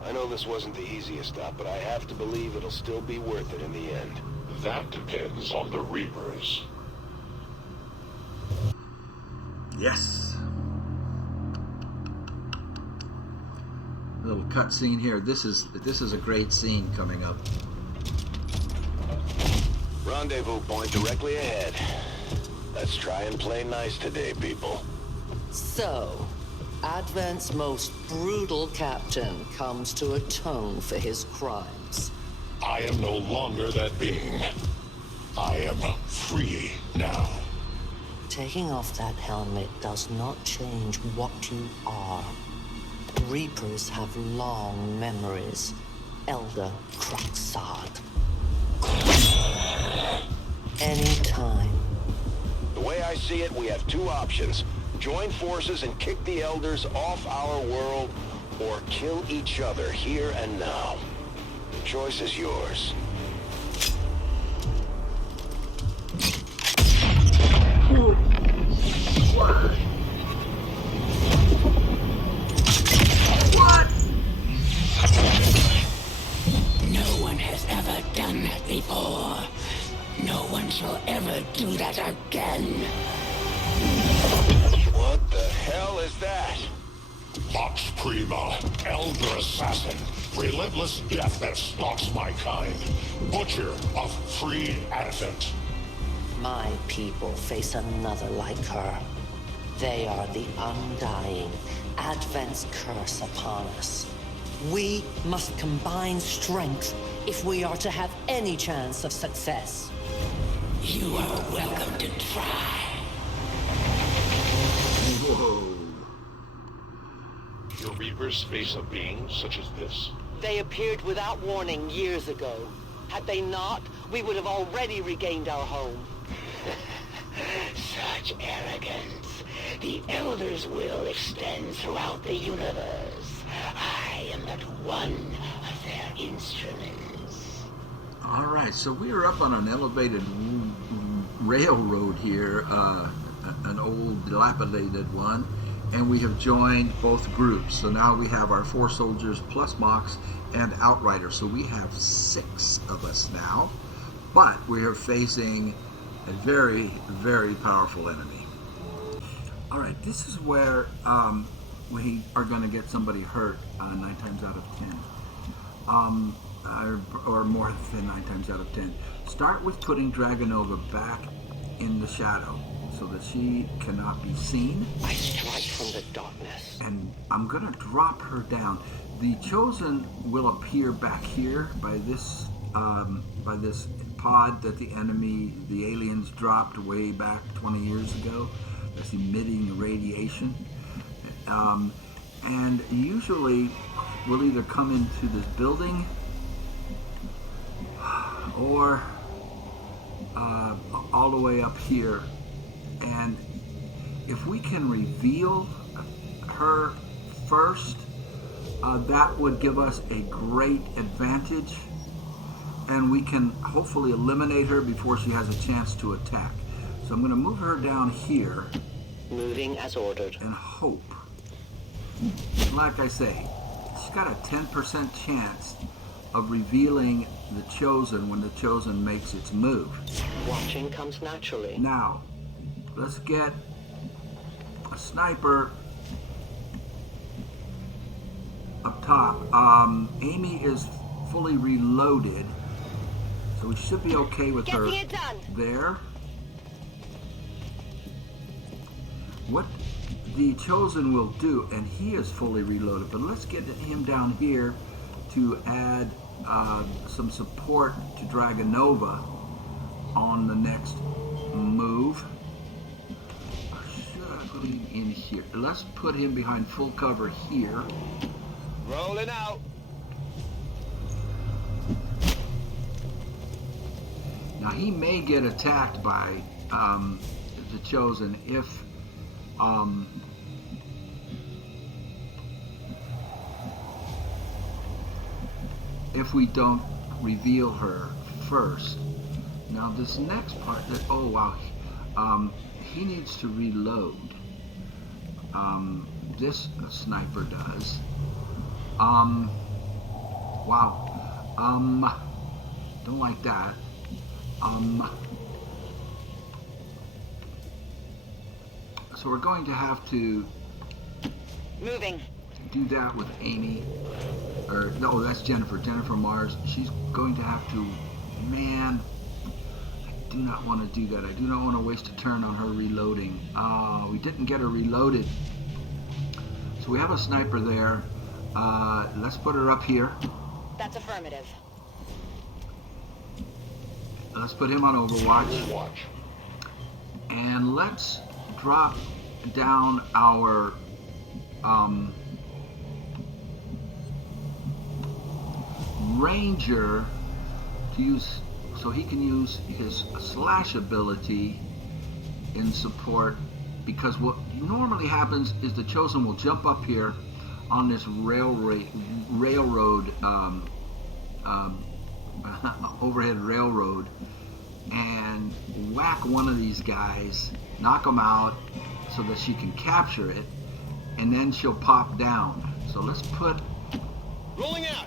I know this wasn't the easiest stop, but I have to believe it'll still be worth it in the end. That depends on the Reapers. Yes. Little cut scene here. This is a great scene coming up. Rendezvous point directly ahead. Let's try and play nice today, people. So, Advent's most brutal captain comes to atone for his crimes. I am no longer that being. I am free now. Taking off that helmet does not change what you are. Reapers have long memories. Elder Cracksod. Anytime. The way I see it, we have two options. Join forces and kick the Elders off our world, or kill each other here and now. The choice is yours. What? No one has ever done that before. No one shall ever do that again. What the hell is that? Vox Prima, Elder Assassin, relentless death that stalks my kind, butcher of freed Advent. My people face another like her. They are the undying, Advent's curse upon us. We must combine strength if we are to have any chance of success. You are welcome to try. Whoa. The Reapers face a being such as this? They appeared without warning years ago. Had they not, we would have already regained our home. Such arrogance. The Elder's will extends throughout the universe. I am but one of their instruments. All right, so we are up on an elevated railroad here, an old dilapidated one, and we have joined both groups. So now we have our 4 soldiers plus Mox and Outrider. So we have 6 of us now, but we are facing a very, very powerful enemy. All right, this is where we are going to get somebody hurt 9 times out of 10. Or more than 9 times out of 10. Start with putting Dragonova back in the shadow so that she cannot be seen. I strike from the darkness. And I'm going to drop her down. The Chosen will appear back here by this pod that the aliens dropped way back 20 years ago. That's emitting radiation. And usually we'll either come into this building or all the way up here. And if we can reveal her first, that would give us a great advantage, and we can hopefully eliminate her before she has a chance to attack. So I'm going to move her down here. Moving as ordered. And hope. Like I say, she's got a 10% chance of revealing the Chosen when the Chosen makes its move. Watching comes naturally. Now, let's get a sniper up top. Amy is fully reloaded, so we should be okay with her there. What the Chosen will do, and he is fully reloaded, but let's get him down here to add some support to Dragonova on the next move. Or should I put him in here? Let's put him behind full cover here. Rolling out. Now he may get attacked by the Chosen if we don't reveal her first. Now this next part, oh wow, he needs to reload. This sniper does. Wow. Don't like that. So we're going to have to moving. Do that with Amy. Or no, that's Jennifer. Jennifer Mars. She's going to have to. Man, I do not want to do that. I do not want to waste a turn on her reloading. We didn't get her reloaded. So we have a sniper there. Let's put her up here. That's affirmative. Let's put him on Overwatch. Watch. And let's drop down our Ranger to use, so he can use his slash ability in support, because what normally happens is the Chosen will jump up here on this railroad overhead railroad and whack one of these guys, knock them out so that she can capture it, and then she'll pop down. So let's put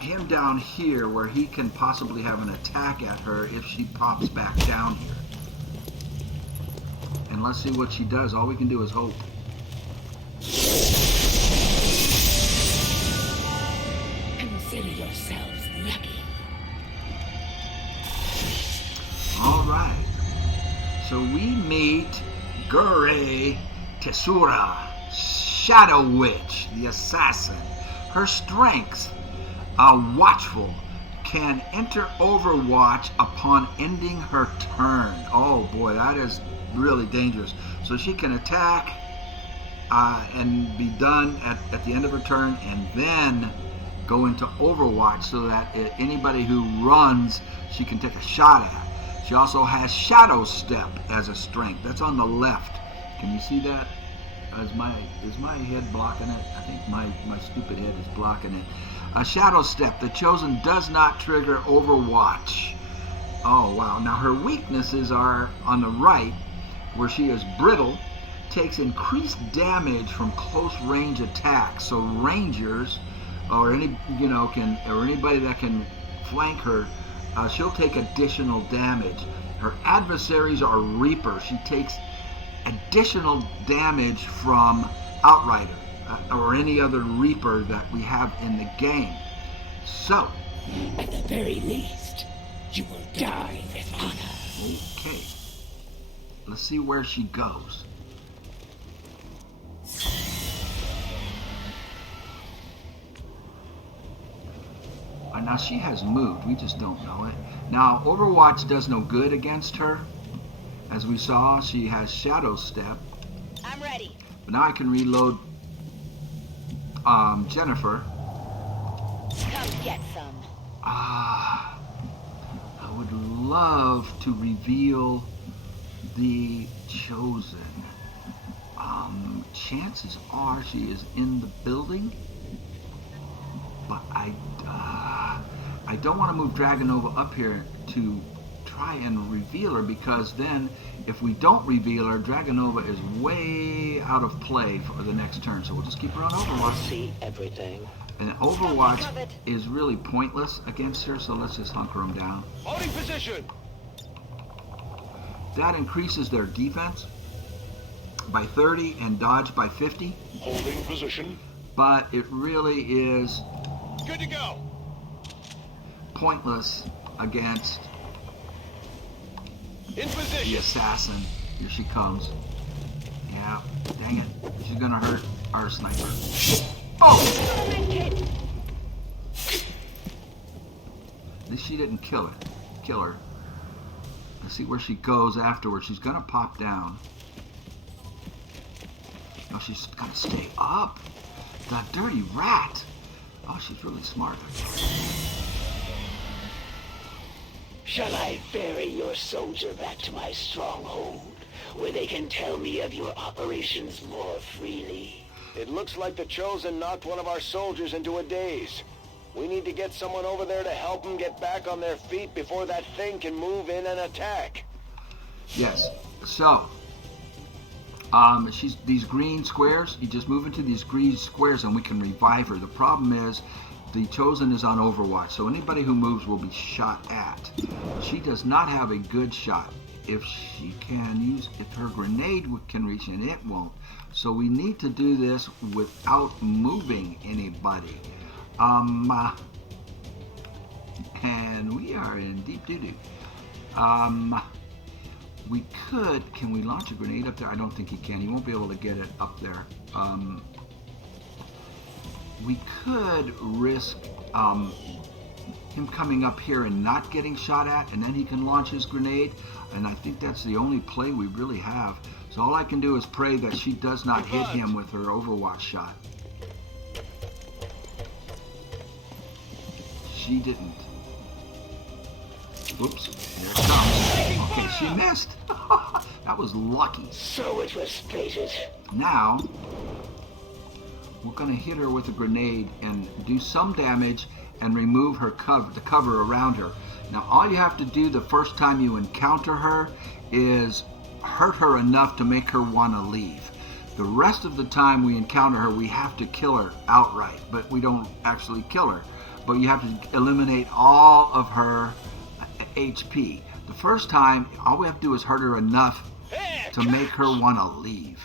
him down here where he can possibly have an attack at her if she pops back down here. And let's see what she does. All we can do is hope. Consider yourselves lucky. All right. So we meet Gure Tesura, Shadow Witch, the assassin. Her strength, watchful, can enter Overwatch upon ending her turn. Oh boy, that is really dangerous. So she can attack and be done at the end of her turn, and then go into Overwatch so that anybody who runs, she can take a shot at. She also has Shadow Step as a strength. That's on the left. Can you see that? Is my head blocking it? I think my stupid head is blocking it. A Shadow Step. The Chosen does not trigger Overwatch. Oh, wow. Now, her weaknesses are on the right, where she is brittle, takes increased damage from close range attacks. So Rangers, or anybody that can flank her, she'll take additional damage. Her adversaries are Reaper. She takes additional damage from Outrider or any other Reaper that we have in the game. So, at the very least, you will die with honor. Okay. Let's see where she goes. Now she has moved, we just don't know it. Now Overwatch does no good against her. As we saw, she has Shadow Step. I'm ready. But now I can reload Jennifer. Come get some. I would love to reveal the Chosen. Chances are she is in the building, but I don't want to move Dragonova up here to try and reveal her, because then if we don't reveal her, Dragonova is way out of play for the next turn. So we'll just keep her on Overwatch. See everything. And Overwatch is really pointless against her, so let's just hunker them down. Holding position. That increases their defense by 30 and dodge by 50. Holding position. But it really is good to go. Pointless against in position. The assassin. Here she comes. Yeah, dang it. She's gonna hurt our sniper. Oh! At least she didn't kill her. Let's see where she goes afterwards. She's gonna pop down. No, she's gonna stay up. The dirty rat. Oh, she's really smart. Shall I ferry your soldier back to my stronghold, where they can tell me of your operations more freely? It looks like the Chosen knocked one of our soldiers into a daze. We need to get someone over there to help them get back on their feet before that thing can move in and attack. Yes. So, these green squares, you just move into these green squares and we can revive her. The problem is the Chosen is on Overwatch, so anybody who moves will be shot at. She does not have a good shot. If her grenade can reach, and it won't. So we need to do this without moving anybody. And we are in deep doo-doo. Can we launch a grenade up there? I don't think he can. He won't be able to get it up there. We could risk him coming up here and not getting shot at, and then he can launch his grenade. And I think that's the only play we really have. So all I can do is pray that she does not hit him with her Overwatch shot. She didn't. Oops, here it comes. Okay, she missed. That was lucky. So it was fated. Now, we're going to hit her with a grenade and do some damage and remove her cover, the cover around her. Now, all you have to do the first time you encounter her is hurt her enough to make her want to leave. The rest of the time we encounter her, we have to kill her outright, but we don't actually kill her. But you have to eliminate all of her HP. The first time, all we have to do is hurt her enough to make her want to leave.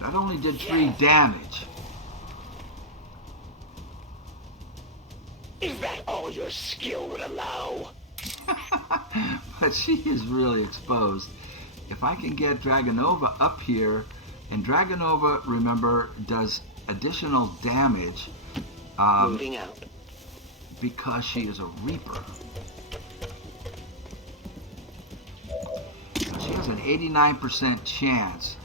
That only did 3 damage. Is that all your skill would allow? But she is really exposed. If I can get Dragonova up here, and Dragonova, remember, does additional damage Moving out. because she is a Reaper. Now, she has an 89% chance,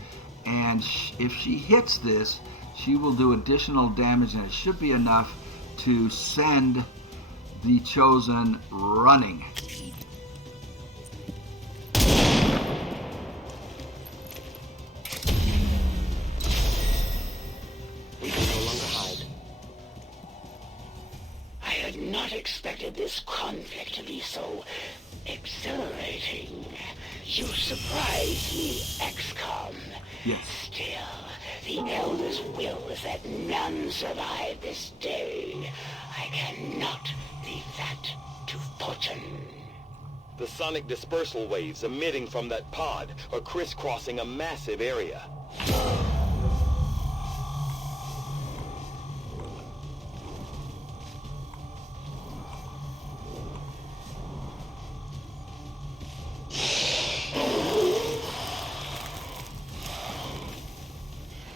and if she hits this, she will do additional damage, and it should be enough to send the Chosen running. We can no longer hide. I had not expected this conflict to be so exhilarating. You surprised me, XCOM. Yes. Still, the Elder's will is that none survive this day. I cannot leave that to fortune. The sonic dispersal waves emitting from that pod are crisscrossing a massive area.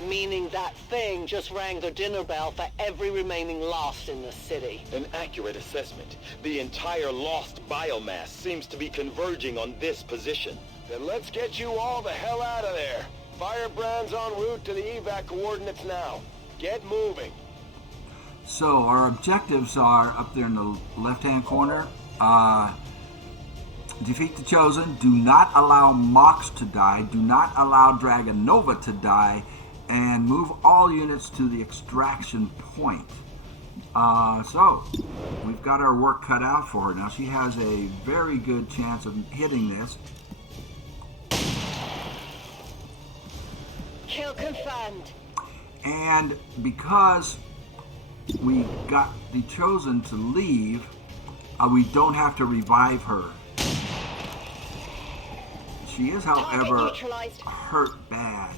Meaning that thing just rang the dinner bell for every remaining Lost in the city. An accurate assessment. The entire Lost biomass seems to be converging on this position. Then let's get you all the hell out of there. Firebrand's en route to the evac coordinates now. Get moving. So our objectives are up there in the left-hand corner. Defeat the Chosen. Do not allow Mox to die. Do not allow Dragonova to die. And move all units to the extraction point. So, we've got our work cut out for her. Now, she has a very good chance of hitting this. Kill confirmed. And because we got the Chosen to leave, we don't have to revive her. She is, however, hurt bad.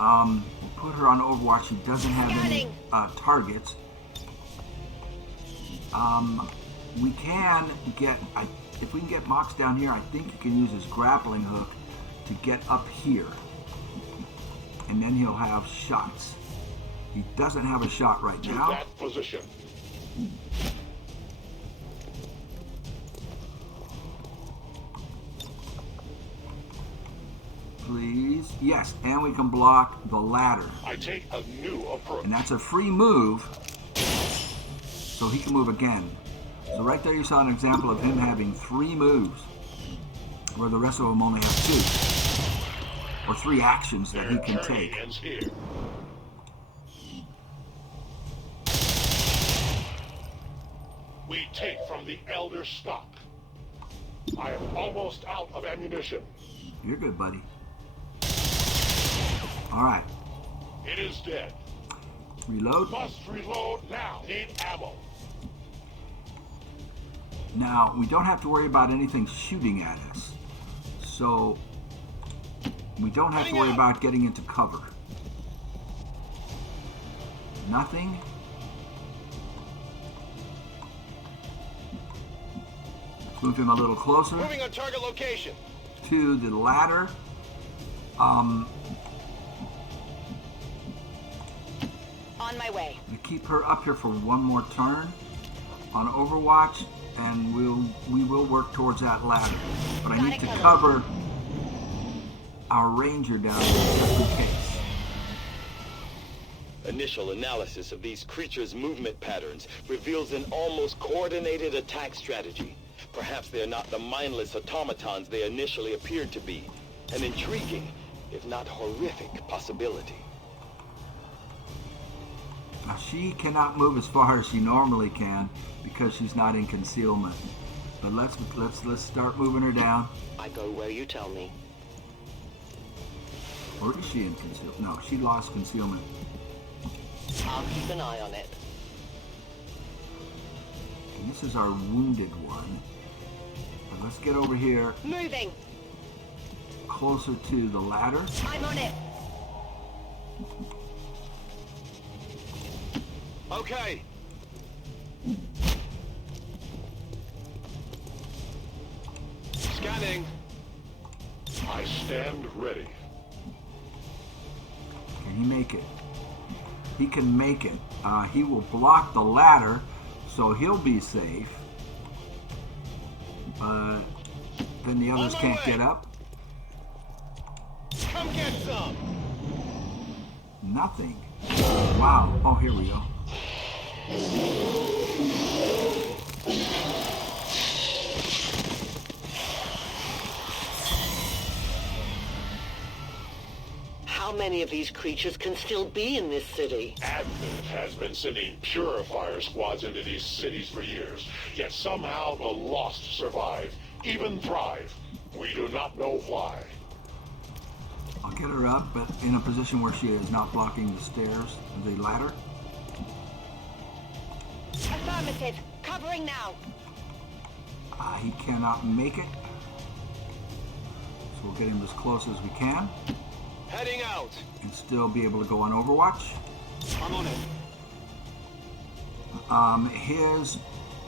We'll put her on Overwatch. She doesn't have any targets. We can get, if we can get Mox down here, I think he can use his grappling hook to get up here. And then he'll have shots. He doesn't have a shot right now. To that position. Please. Yes, and we can block the ladder. I take a new approach. And that's a free move, so he can move again. So right there you saw an example of him having 3 moves, where the rest of them only have 2. Or 3 actions that he can take. Ends here. We take from the Elder stock. I am almost out of ammunition. You're good, buddy. Alright. It is dead. Reload. Must reload now. Need ammo. Now, we don't have to worry about anything shooting at us. So, we don't have to worry about getting into cover. Nothing. Let's move him a little closer. Moving on target location. To the ladder. On my way. You keep her up here for one more turn on Overwatch, and we will work towards that ladder. But I need to cover our ranger down there just in case. Initial analysis of these creatures' movement patterns reveals an almost coordinated attack strategy. Perhaps they're not the mindless automatons they initially appeared to be. An intriguing, if not horrific, possibility. Now, she cannot move as far as she normally can because she's not in concealment. But let's start moving her down. I go where you tell me. Or is she in concealment? No, she lost concealment. I'll keep an eye on it. And this is our wounded one. But let's get over here. Moving. Closer to the ladder. I'm on it. Okay. Scanning. I stand ready. Can he make it? He can make it. He will block the ladder, so he'll be safe. But then the others can't get up. Come get some. Nothing. Wow. Oh, here we go. How many of these creatures can still be in this city? Advent has been sending purifier squads into these cities for years, yet somehow the lost survive, even thrive. We do not know why. I'll get her up, but in a position where she is not blocking the stairs, the ladder. Affirmative. Covering now. He cannot make it. So we'll get him as close as we can. Heading out. And still be able to go on Overwatch. I'm on it. His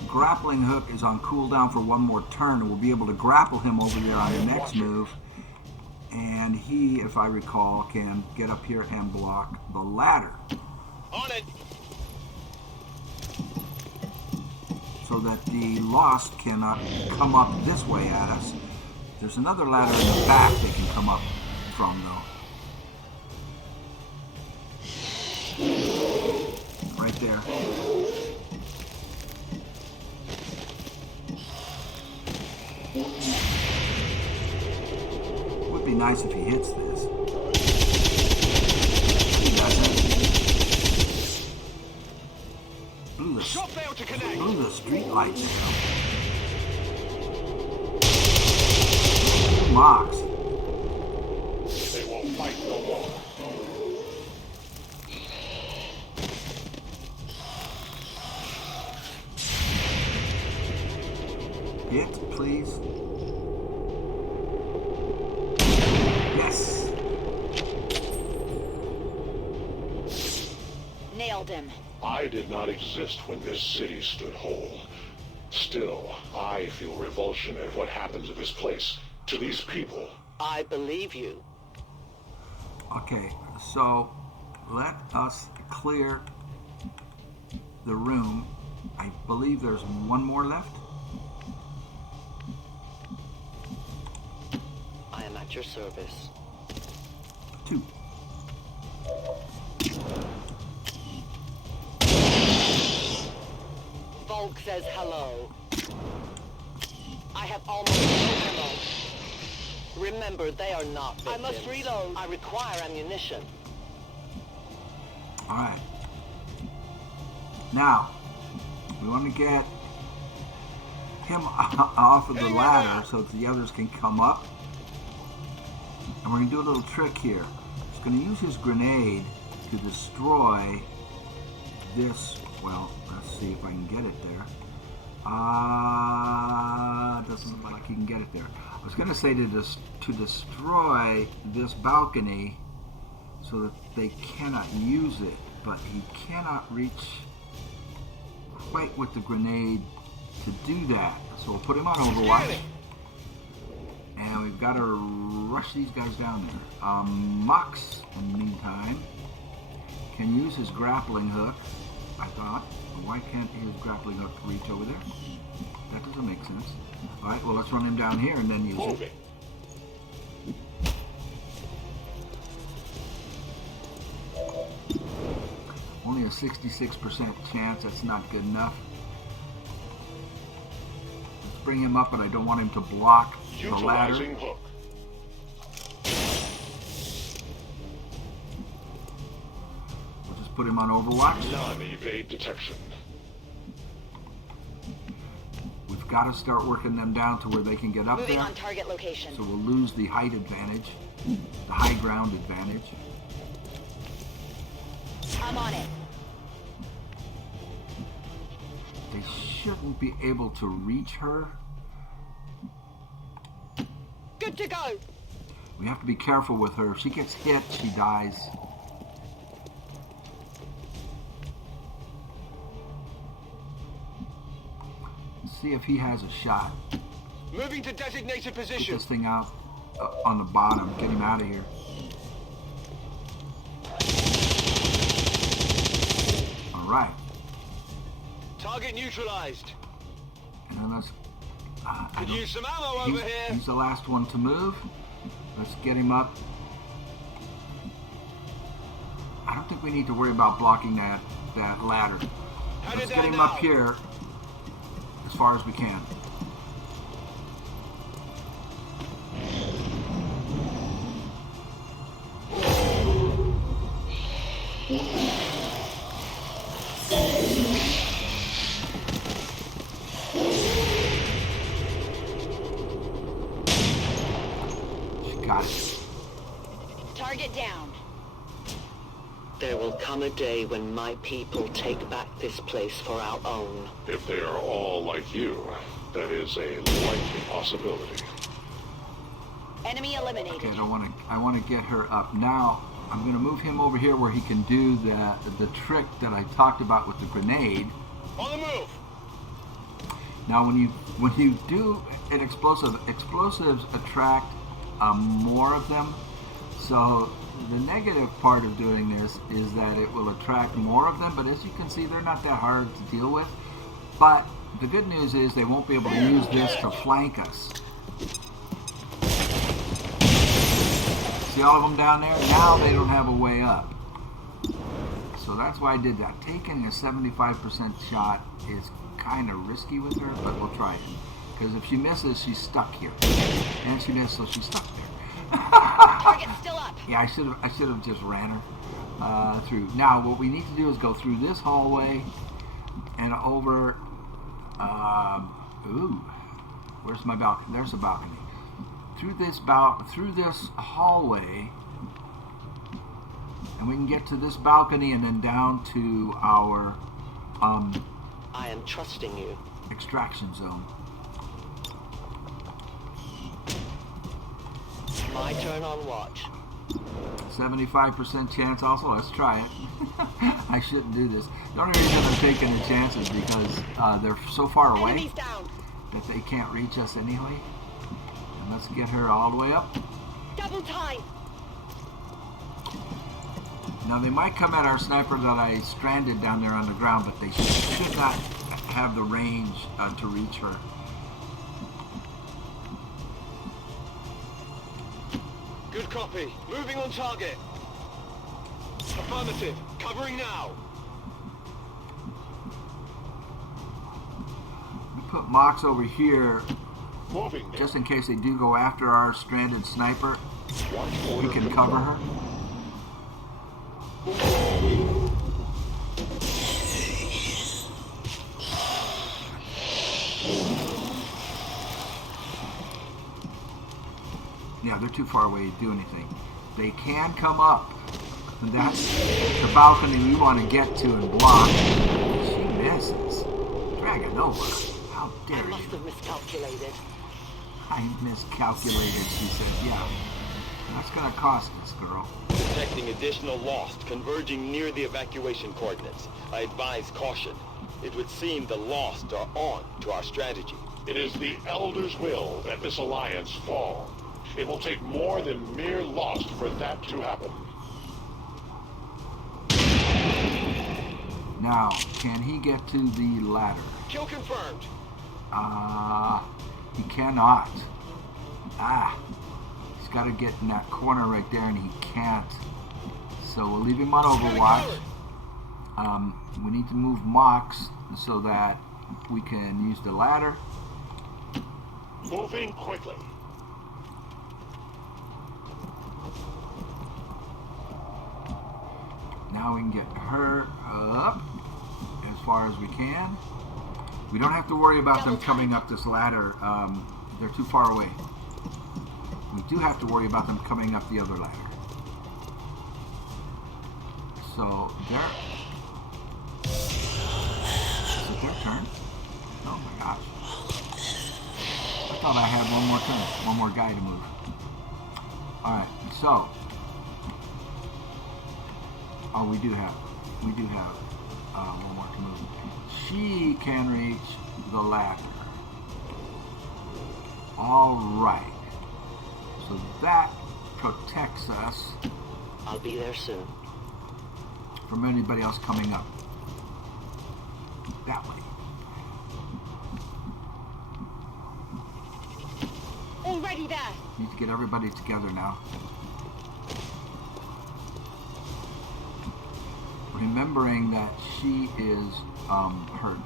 grappling hook is on cooldown for one more turn, and we'll be able to grapple him over there on the next move. And he, if I recall, can get up here and block the ladder. On it. So that the Lost cannot come up this way at us. There's another ladder in the back they can come up from, though. Right there. Would be nice if he hits this. He doesn't. Blew the street lights out. Mox. They will fight no more. Hit, please. Yes. Nailed him. I did not exist when this city stood whole. Still, I feel revulsion at what happened to this place, to these people. I believe you. Okay, so let us clear the room. I believe there's one more left. I am at your service. 2. Volk says hello. I have almost no ammo. Remember, they are not victims. I must reload. I require ammunition. Alright. Now, we want to get him off of the ladder so that the others can come up. And we're going to do a little trick here. He's going to use his grenade to destroy this. Well, let's see if I can get it there. Doesn't look like he can get it there. I was going to say to destroy this balcony so that they cannot use it, but he cannot reach quite with the grenade to do that. So we'll put him on Overwatch. And we've got to rush these guys down there. Mox, in the meantime, can use his grappling hook, I thought. Why can't his grappling hook reach over there? That doesn't make sense. Alright, well, let's run him down here and then use it. Only a 66% chance. That's not good enough. Let's bring him up, but I don't want him to block the ladder. Hook. We'll just put him on Overwatch. Non-evade detection. We've got to start working them down to where they can get up Moving there. on target location. So we'll lose the height advantage, the high ground advantage. I'm on it. They shouldn't be able to reach her. Good to go. We have to be careful with her. If she gets hit, she dies. Let's see if he has a shot. Moving to designated Get position. this thing out on the bottom. Get him out of here. All right. Target neutralized. And then let's. Could use some ammo over here. He's the last one to move. Let's get him up. I don't think we need to worry about blocking that ladder. Let's get him up here as far as we can. Got it. Target down. There will come a day when my people take back this place for our own. If they are all like you, that is a likely possibility. Enemy eliminated. Okay, I want to get her up. Now, I'm going to move him over here where he can do the trick that I talked about with the grenade. On the move. Now, when you do an explosives attract more of them. So the negative part of doing this is that it will attract more of them, but as you can see, they're not that hard to deal with. But the good news is they won't be able to use this to flank us. See all of them down there? Now they don't have a way up. So that's why I did that. Taking a 75% shot is kind of risky with her, but we'll try it. Because if she misses, she's stuck here. And she missed, so she's stuck there. Target's still up. Yeah, I should have just ran her through. Now, what we need to do is go through this hallway and over. Where's my balcony? There's a balcony. Through this hallway, and we can get to this balcony and then down to our I am trusting you. Extraction zone. My turn on watch. 75% chance also. Let's try it. I shouldn't do this. The only reason I'm taking the chances is because they're so far away that they can't reach us anyway. And let's get her all the way up. Double time. Now they might come at our sniper that I stranded down there on the ground, but they should not have the range to reach her. Good copy. Moving on target. Affirmative. Covering now. We put Mox over here Moving just in case they do go after our stranded sniper. We can cover her. Yeah, they're too far away to do anything. They can come up. And that's the balcony we want to get to and block. She misses. Dragonova. How dare you? I must have miscalculated. I miscalculated, she said. Yeah. That's going to cost us, girl. Detecting additional Lost converging near the evacuation coordinates. I advise caution. It would seem the Lost are on to our strategy. It is the Elder's will that this alliance fall. It will take more than mere Lost for that to happen. Now, can he get to the ladder? Kill confirmed. He cannot. He's got to get in that corner right there, and he can't. So we'll leave him on Overwatch. We need to move Mox so that we can use the ladder. Moving quickly. Now we can get her up as far as we can. We don't have to worry about them coming up this ladder. They're too far away. We do have to worry about them coming up the other ladder. So they're... Is it their turn? Oh my gosh. I thought I had one more turn, one more guy to move. Alright, so... Oh, we do have one more to move. She can reach the ladder. Alright. So that protects us. I'll be there soon. From anybody else coming up. That way. Already there. Need to get everybody together now. Remembering that she is hurt.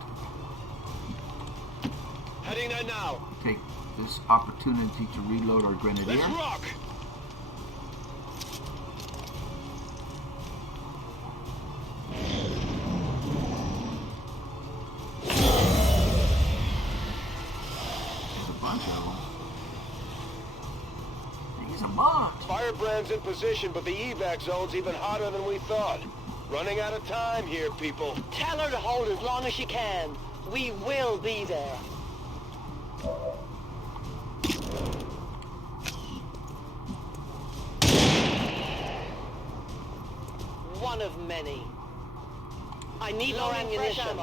Heading there now. Take this opportunity to reload our grenadier. Let's rock. There's a bunch of them. There's a bunch. Firebrand's in position, but the evac zone's even hotter than we thought. Running out of time here, people. Tell her to hold as long as she can. We will be there. One of many. I need more ammunition.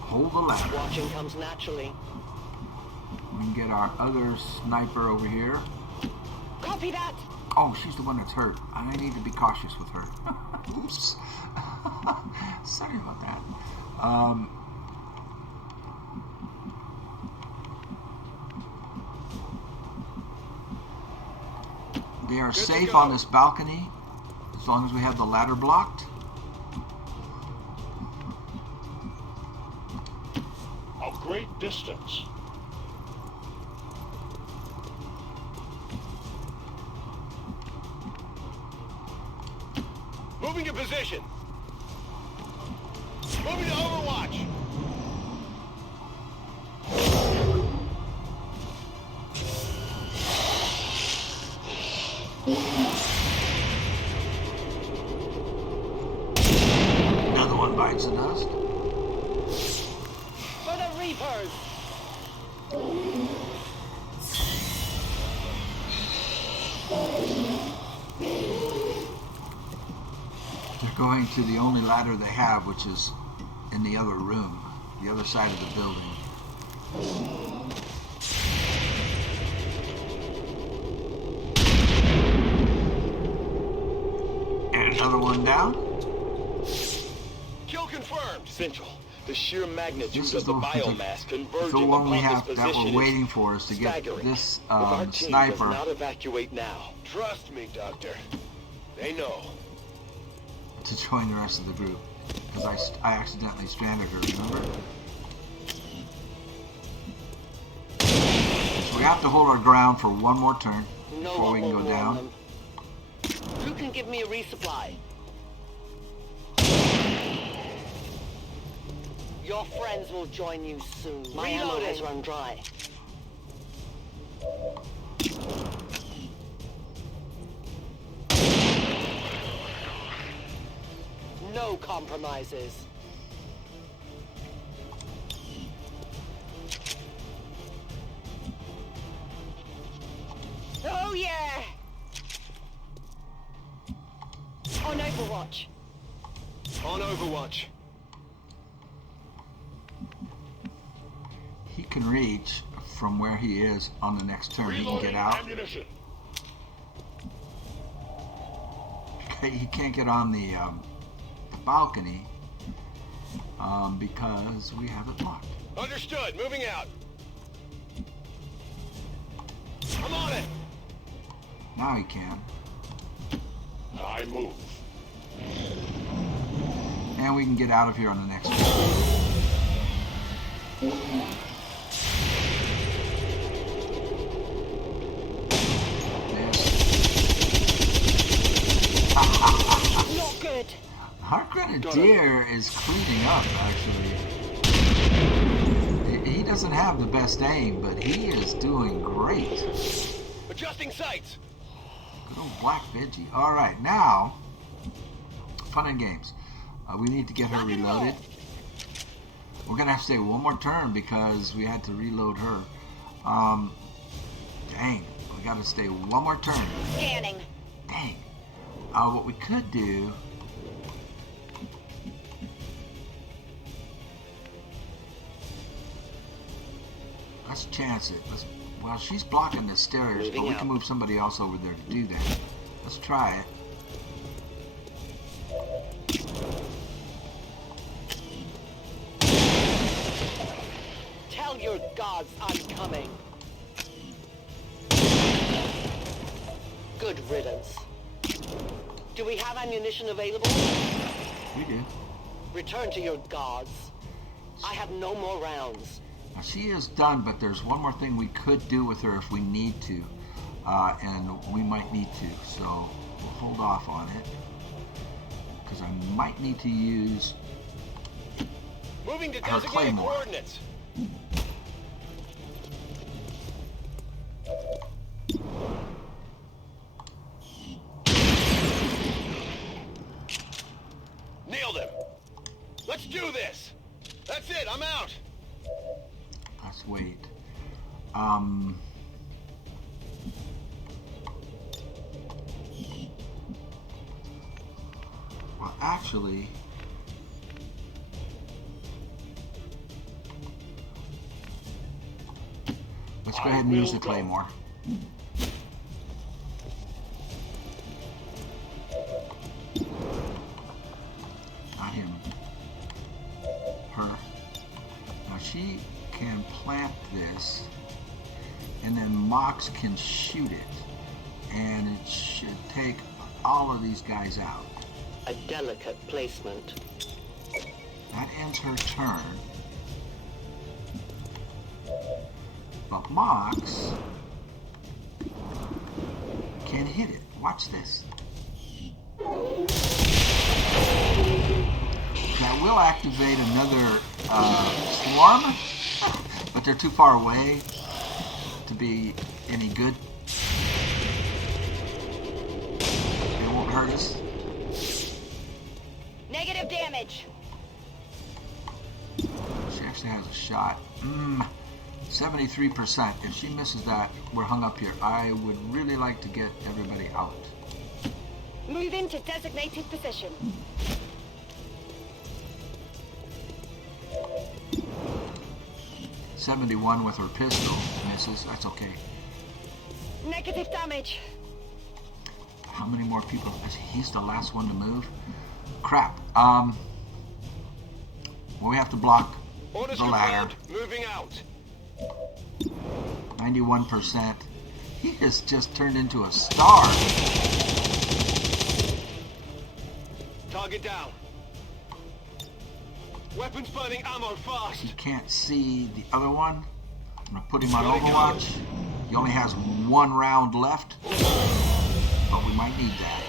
Hold the ladder. Watching comes naturally. We can get our other sniper over here. Copy that. Oh, she's the one that's hurt. I need to be cautious with her. Oops. Sorry about that. They are safe on this balcony as long as we have the ladder blocked. A great distance. Moving to position. Moving to Overwatch. Another one bites the dust. For the Reapers. They're going to the only ladder they have, which is in the other room, the other side of the building. And another one down. Kill confirmed. Central. The sheer magnitude This of is the the biomass converging the one upon we this have that position we're is waiting for is to get staggering. this If our team sniper does not evacuate now. Trust me, Doctor. They know. to join the rest of the group. Because I accidentally stranded her, remember? So we have to hold our ground for one more turn before we can go down. Who can give me a resupply? Your friends will join you soon. My ammo has run dry. No compromises. Oh yeah. On Overwatch. On Overwatch. He can reach from where he is on the next turn. He can get out. Ammunition. He can't get on the balcony because we have it locked. Understood. Moving out. I'm on it. Now he can. I move. And we can get out of here on the next one. Not good. Our Grenadier is cleaning up, actually. He doesn't have the best aim, but he is doing great. Adjusting sights. Good old Black Veggie. Alright, now, fun and games. We need to get her reloaded. We're going to have to stay one more turn because we had to reload her. Dang, we got to stay one more turn. Scanning. Dang. What we could do... Let's chance it. Well, she's blocking the stairs, but we can move somebody else over there to do that. Let's try it. Tell your gods I'm coming. Good riddance. Do we have ammunition available? We do. Return to your gods. I have no more rounds. Now, she is done, but there's one more thing we could do with her if we need to. And we might need to, so we'll hold off on it. Because I might need to use Moving to her designated claymore. coordinates. Nailed him. Let's do this. That's it. I'm out. Let's wait. Well, actually, let's go ahead and use the claymore. Not him. Her. Now she can plant this, and then Mox can shoot it, and it should take all of these guys out. A delicate placement. That ends her turn. But Mox can hit it. Watch this. That will activate another swarm, but they're too far away to be any good. They won't hurt us. Negative damage. She actually has a shot. 73%. If she misses that, we're hung up here. I would really like to get everybody out. Move into designated position. .71 with her pistol. Misses. That's okay. Negative damage. How many more people? He's the last one to move. Crap. Well, we have to block Orders the ladder. confirmed. Moving out. 91%. He has just turned into a star. Target down. Weapons burning ammo fast. He can't see the other one. I'm gonna put him on Overwatch. He only has one round left, but we might need that.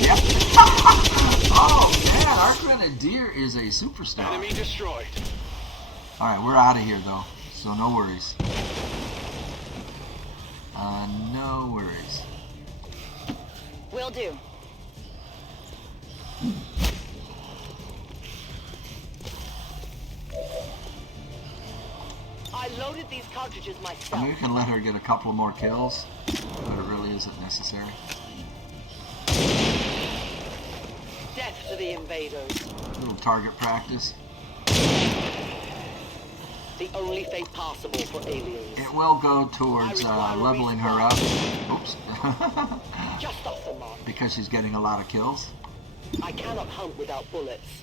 Yep. Oh man, our Grenadier is a superstar. Enemy destroyed. Alright, we're out of here though, so no worries. No worries. Will do. I loaded these cartridges I myself. mean, we can let her get a couple more kills, but it really isn't necessary. Death to the invaders. A little target practice. The only fate possible for aliens. It will go towards leveling her up. Oops. Just off the mark. Because she's getting a lot of kills. I cannot hunt without bullets.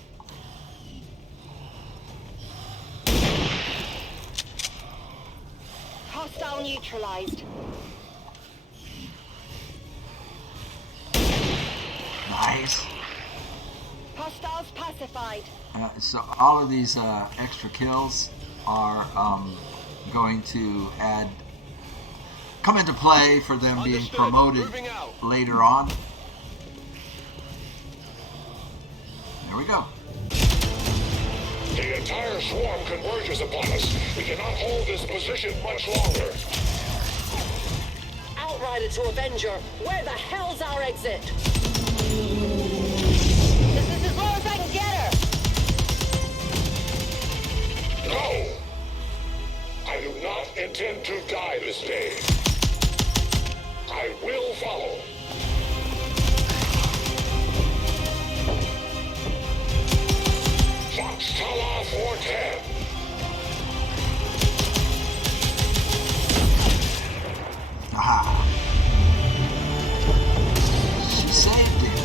Hostile neutralized. Nice. Hostiles pacified. So all of these extra kills are going to come into play for them being promoted later on. There we go. The entire swarm converges upon us. We cannot hold this position much longer. Outrider to Avenger, where the hell's our exit? This is as low as I can get her. No! I do not intend to die this day. I will follow. Foxtala 410. Aha. She saved it.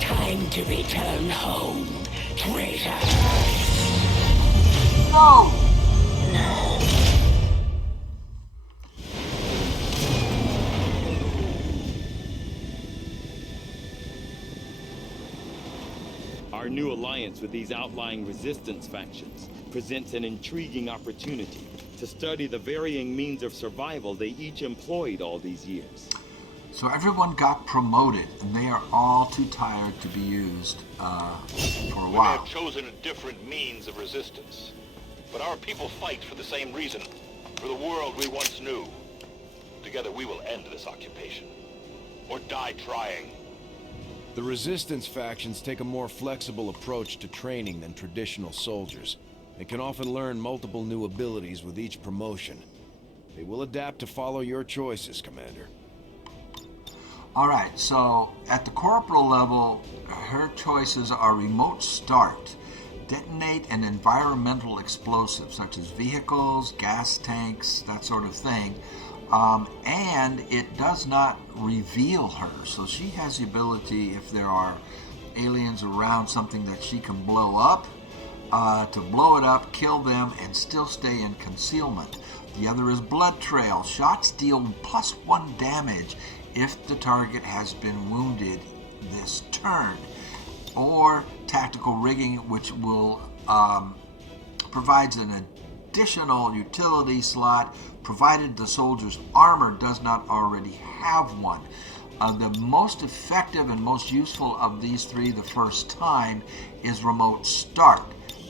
Time to return home, traitor. No! Our new alliance with these outlying resistance factions presents an intriguing opportunity to study the varying means of survival they each employed all these years. So everyone got promoted, and they are all too tired to be used for a We may while. have chosen a different means of resistance, but our people fight for the same reason, for the world we once knew. Together we will end this occupation, or die trying. The resistance factions take a more flexible approach to training than traditional soldiers, and can often learn multiple new abilities with each promotion. They will adapt to follow your choices, Commander. Alright, so at the corporal level, her choices are remote start, detonate an environmental explosive, such as vehicles, gas tanks, that sort of thing. And it does not reveal her, so she has the ability, if there are aliens around something that she can blow up, to blow it up, kill them, and still stay in concealment. The other is blood trail. Shots deal +1 damage if the target has been wounded this turn. Or tactical rigging, which will provides an additional utility slot provided the soldier's armor does not already have one. The most effective and most useful of these three the first time is remote start,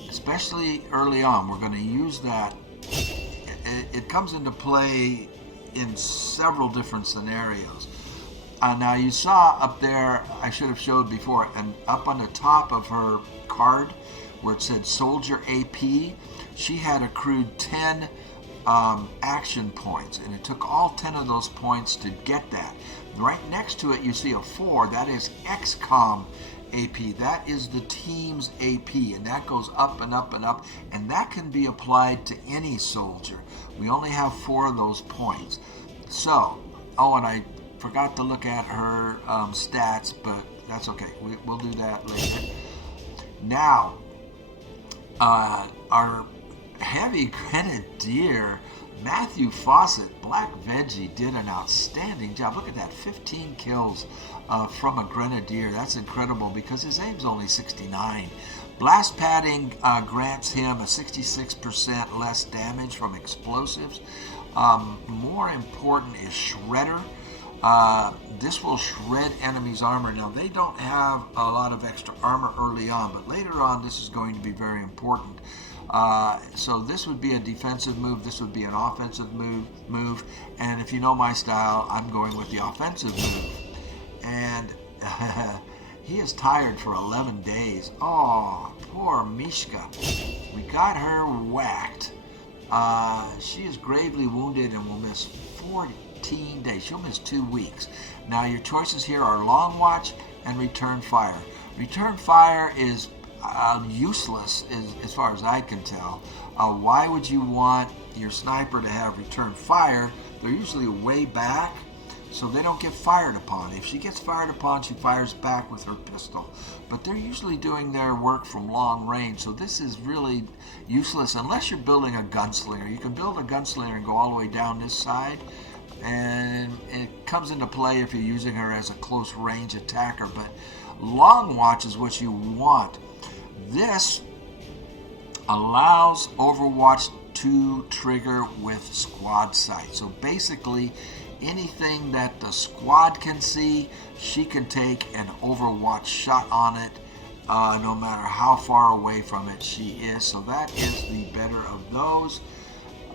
especially early on. We're going to use that. It comes into play in several different scenarios. Now you saw up there, I should have showed before, and up on the top of her card where it said Soldier AP, she had accrued 10 action points, and it took all 10 of those points to get that. Right next to it you see a 4, that is XCOM AP, that is the team's AP, and that goes up and up and up, and that can be applied to any soldier. We only have 4 of those points. So, oh, and I forgot to look at her stats, but that's okay, we'll do that later. Now, our heavy grenadier, Matthew Fawcett, Black Veggie, did an outstanding job. Look at that, 15 kills from a grenadier. That's incredible because his aim's only 69. Blast padding grants him a 66% less damage from explosives. More important is Shredder. This will shred enemies' armor. Now, they don't have a lot of extra armor early on, but later on this is going to be very important. So this would be a defensive move, this would be an offensive move, and if you know my style, I'm going with the offensive move. And he is tired for 11 days. Oh, poor Mishka. We got her whacked. She is gravely wounded and will miss 14 days. She'll miss 2 weeks. Now your choices here are Long Watch and Return Fire. Return Fire is useless as far as I can tell. Why would you want your sniper to have return fire? They're usually way back, so they don't get fired upon. If she gets fired upon, she fires back with her pistol. But they're usually doing their work from long range, so this is really useless unless you're building a gunslinger. You can build a gunslinger and go all the way down this side, and it comes into play if you're using her as a close range attacker, but long watch is what you want. This allows Overwatch to trigger with squad sight. So basically, anything that the squad can see, she can take an Overwatch shot on it, no matter how far away from it she is. So that is the better of those.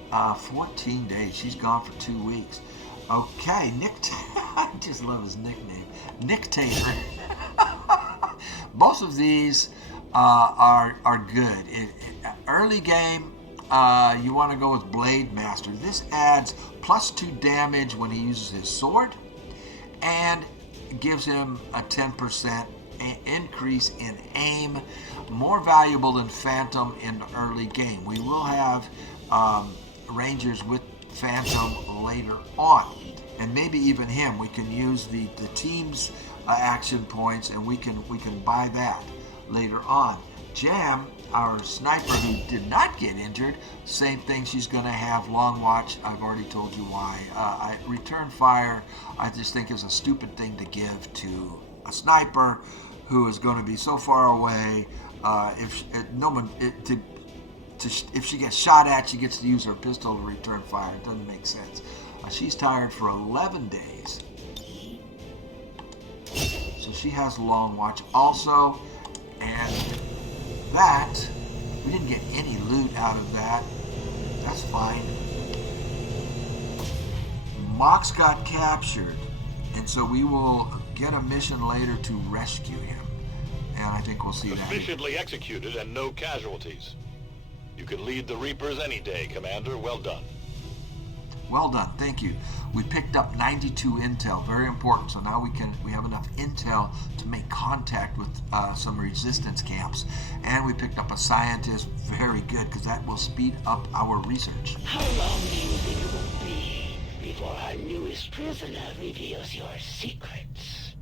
14 days. She's gone for 2 weeks. Okay, Nick. I just love his nickname, Nick Tater. Most of these are good. Early game, you want to go with Blade Master. This adds +2 damage when he uses his sword, and gives him a 10% increase in aim. More valuable than Phantom in the early game. We will have Rangers with Phantom later on, and maybe even him. We can use the team's action points, and we can buy that later on. Jam, our sniper who did not get injured, same thing. She's going to have long watch. I've already told you why. Return fire, I just think, is a stupid thing to give to a sniper who is going to be so far away. If she gets shot at, she gets to use her pistol to return fire. It doesn't make sense. She's tired for 11 days. So she has long watch also. And that, we didn't get any loot out of that. That's fine. Mox got captured. And so we will get a mission later to rescue him. And I think we'll see that. Efficiently executed and no casualties. You can lead the Reapers any day, Commander. Well done. Well done, thank you. We picked up 92 intel, very important. So now we have enough intel to make contact with some resistance camps. And we picked up a scientist, very good, because that will speed up our research. How long do you think it will be before our newest prisoner reveals your secrets?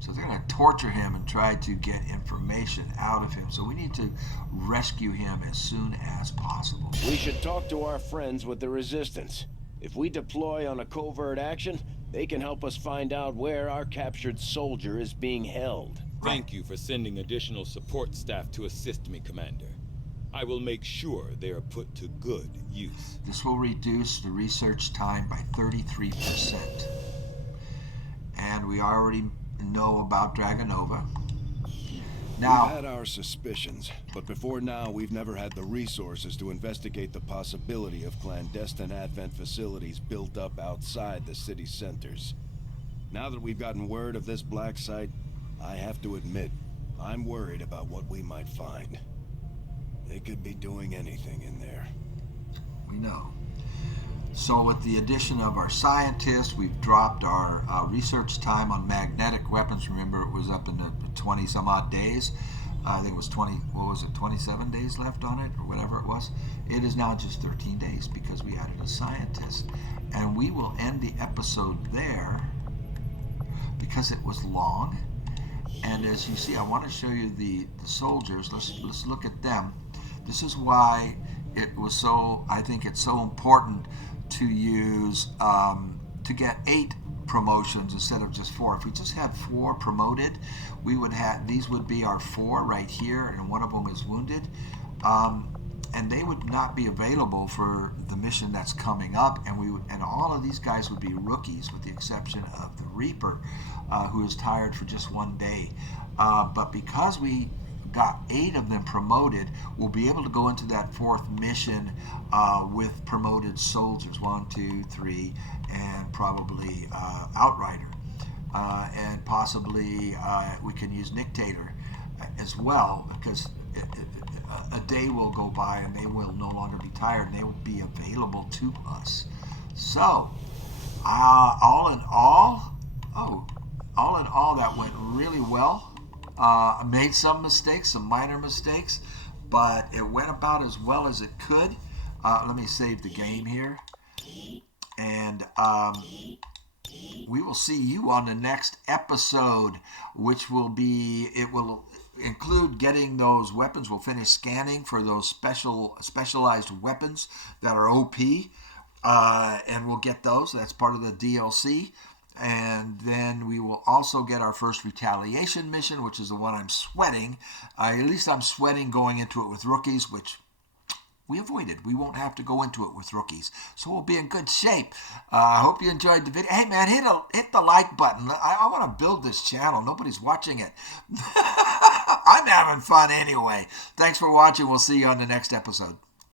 So they're going to torture him and try to get information out of him. So we need to rescue him as soon as possible. We should talk to our friends with the Resistance. If we deploy on a covert action, they can help us find out where our captured soldier is being held. Thank you for sending additional support staff to assist me, Commander. I will make sure they are put to good use. This will reduce the research time by 33%. And we already know about Dragonova. Now, we've had our suspicions, but before now we've never had the resources to investigate the possibility of clandestine Advent facilities built up outside the city centers. Now that we've gotten word of this black site, I have to admit, I'm worried about what we might find. They could be doing anything in there. We know. So with the addition of our scientists, we've dropped our research time on magnetic weapons. Remember, it was up in the 20 some odd days. I think it was 27 days left on it, or whatever it was. It is now just 13 days because we added a scientist. And we will end the episode there because it was long. And as you see, I want to show you the soldiers. Let's look at them. This is why it was so, I think it's so important to use, to get 8 promotions instead of just 4. If we just had 4 promoted, we would have, these would be our 4 right here, and one of them is wounded. And they would not be available for the mission that's coming up, and all of these guys would be rookies with the exception of the Reaper, who is tired for just 1 day. But because we got 8 of them promoted, we'll be able to go into that 4th mission with promoted soldiers, 1, 2, 3, and probably Outrider, and possibly we can use Nick Tater as well, because a day will go by and they will no longer be tired and they will be available to us. So all in all, that went really well. Made some mistakes, some minor mistakes, but it went about as well as it could. Let me save the game here. And we will see you on the next episode, which will be, it will include getting those weapons. We'll finish scanning for those specialized weapons that are OP, and we'll get those. That's part of the DLC. And then we will also get our first retaliation mission, which is the one I'm sweating. At least I'm sweating going into it with rookies, which we avoided. We won't have to go into it with rookies, so we'll be in good shape. I hope you enjoyed the video. Hey man, hit the like button. I want to build this channel. Nobody's watching it. I'm having fun anyway. Thanks for watching. We'll see you on the next episode.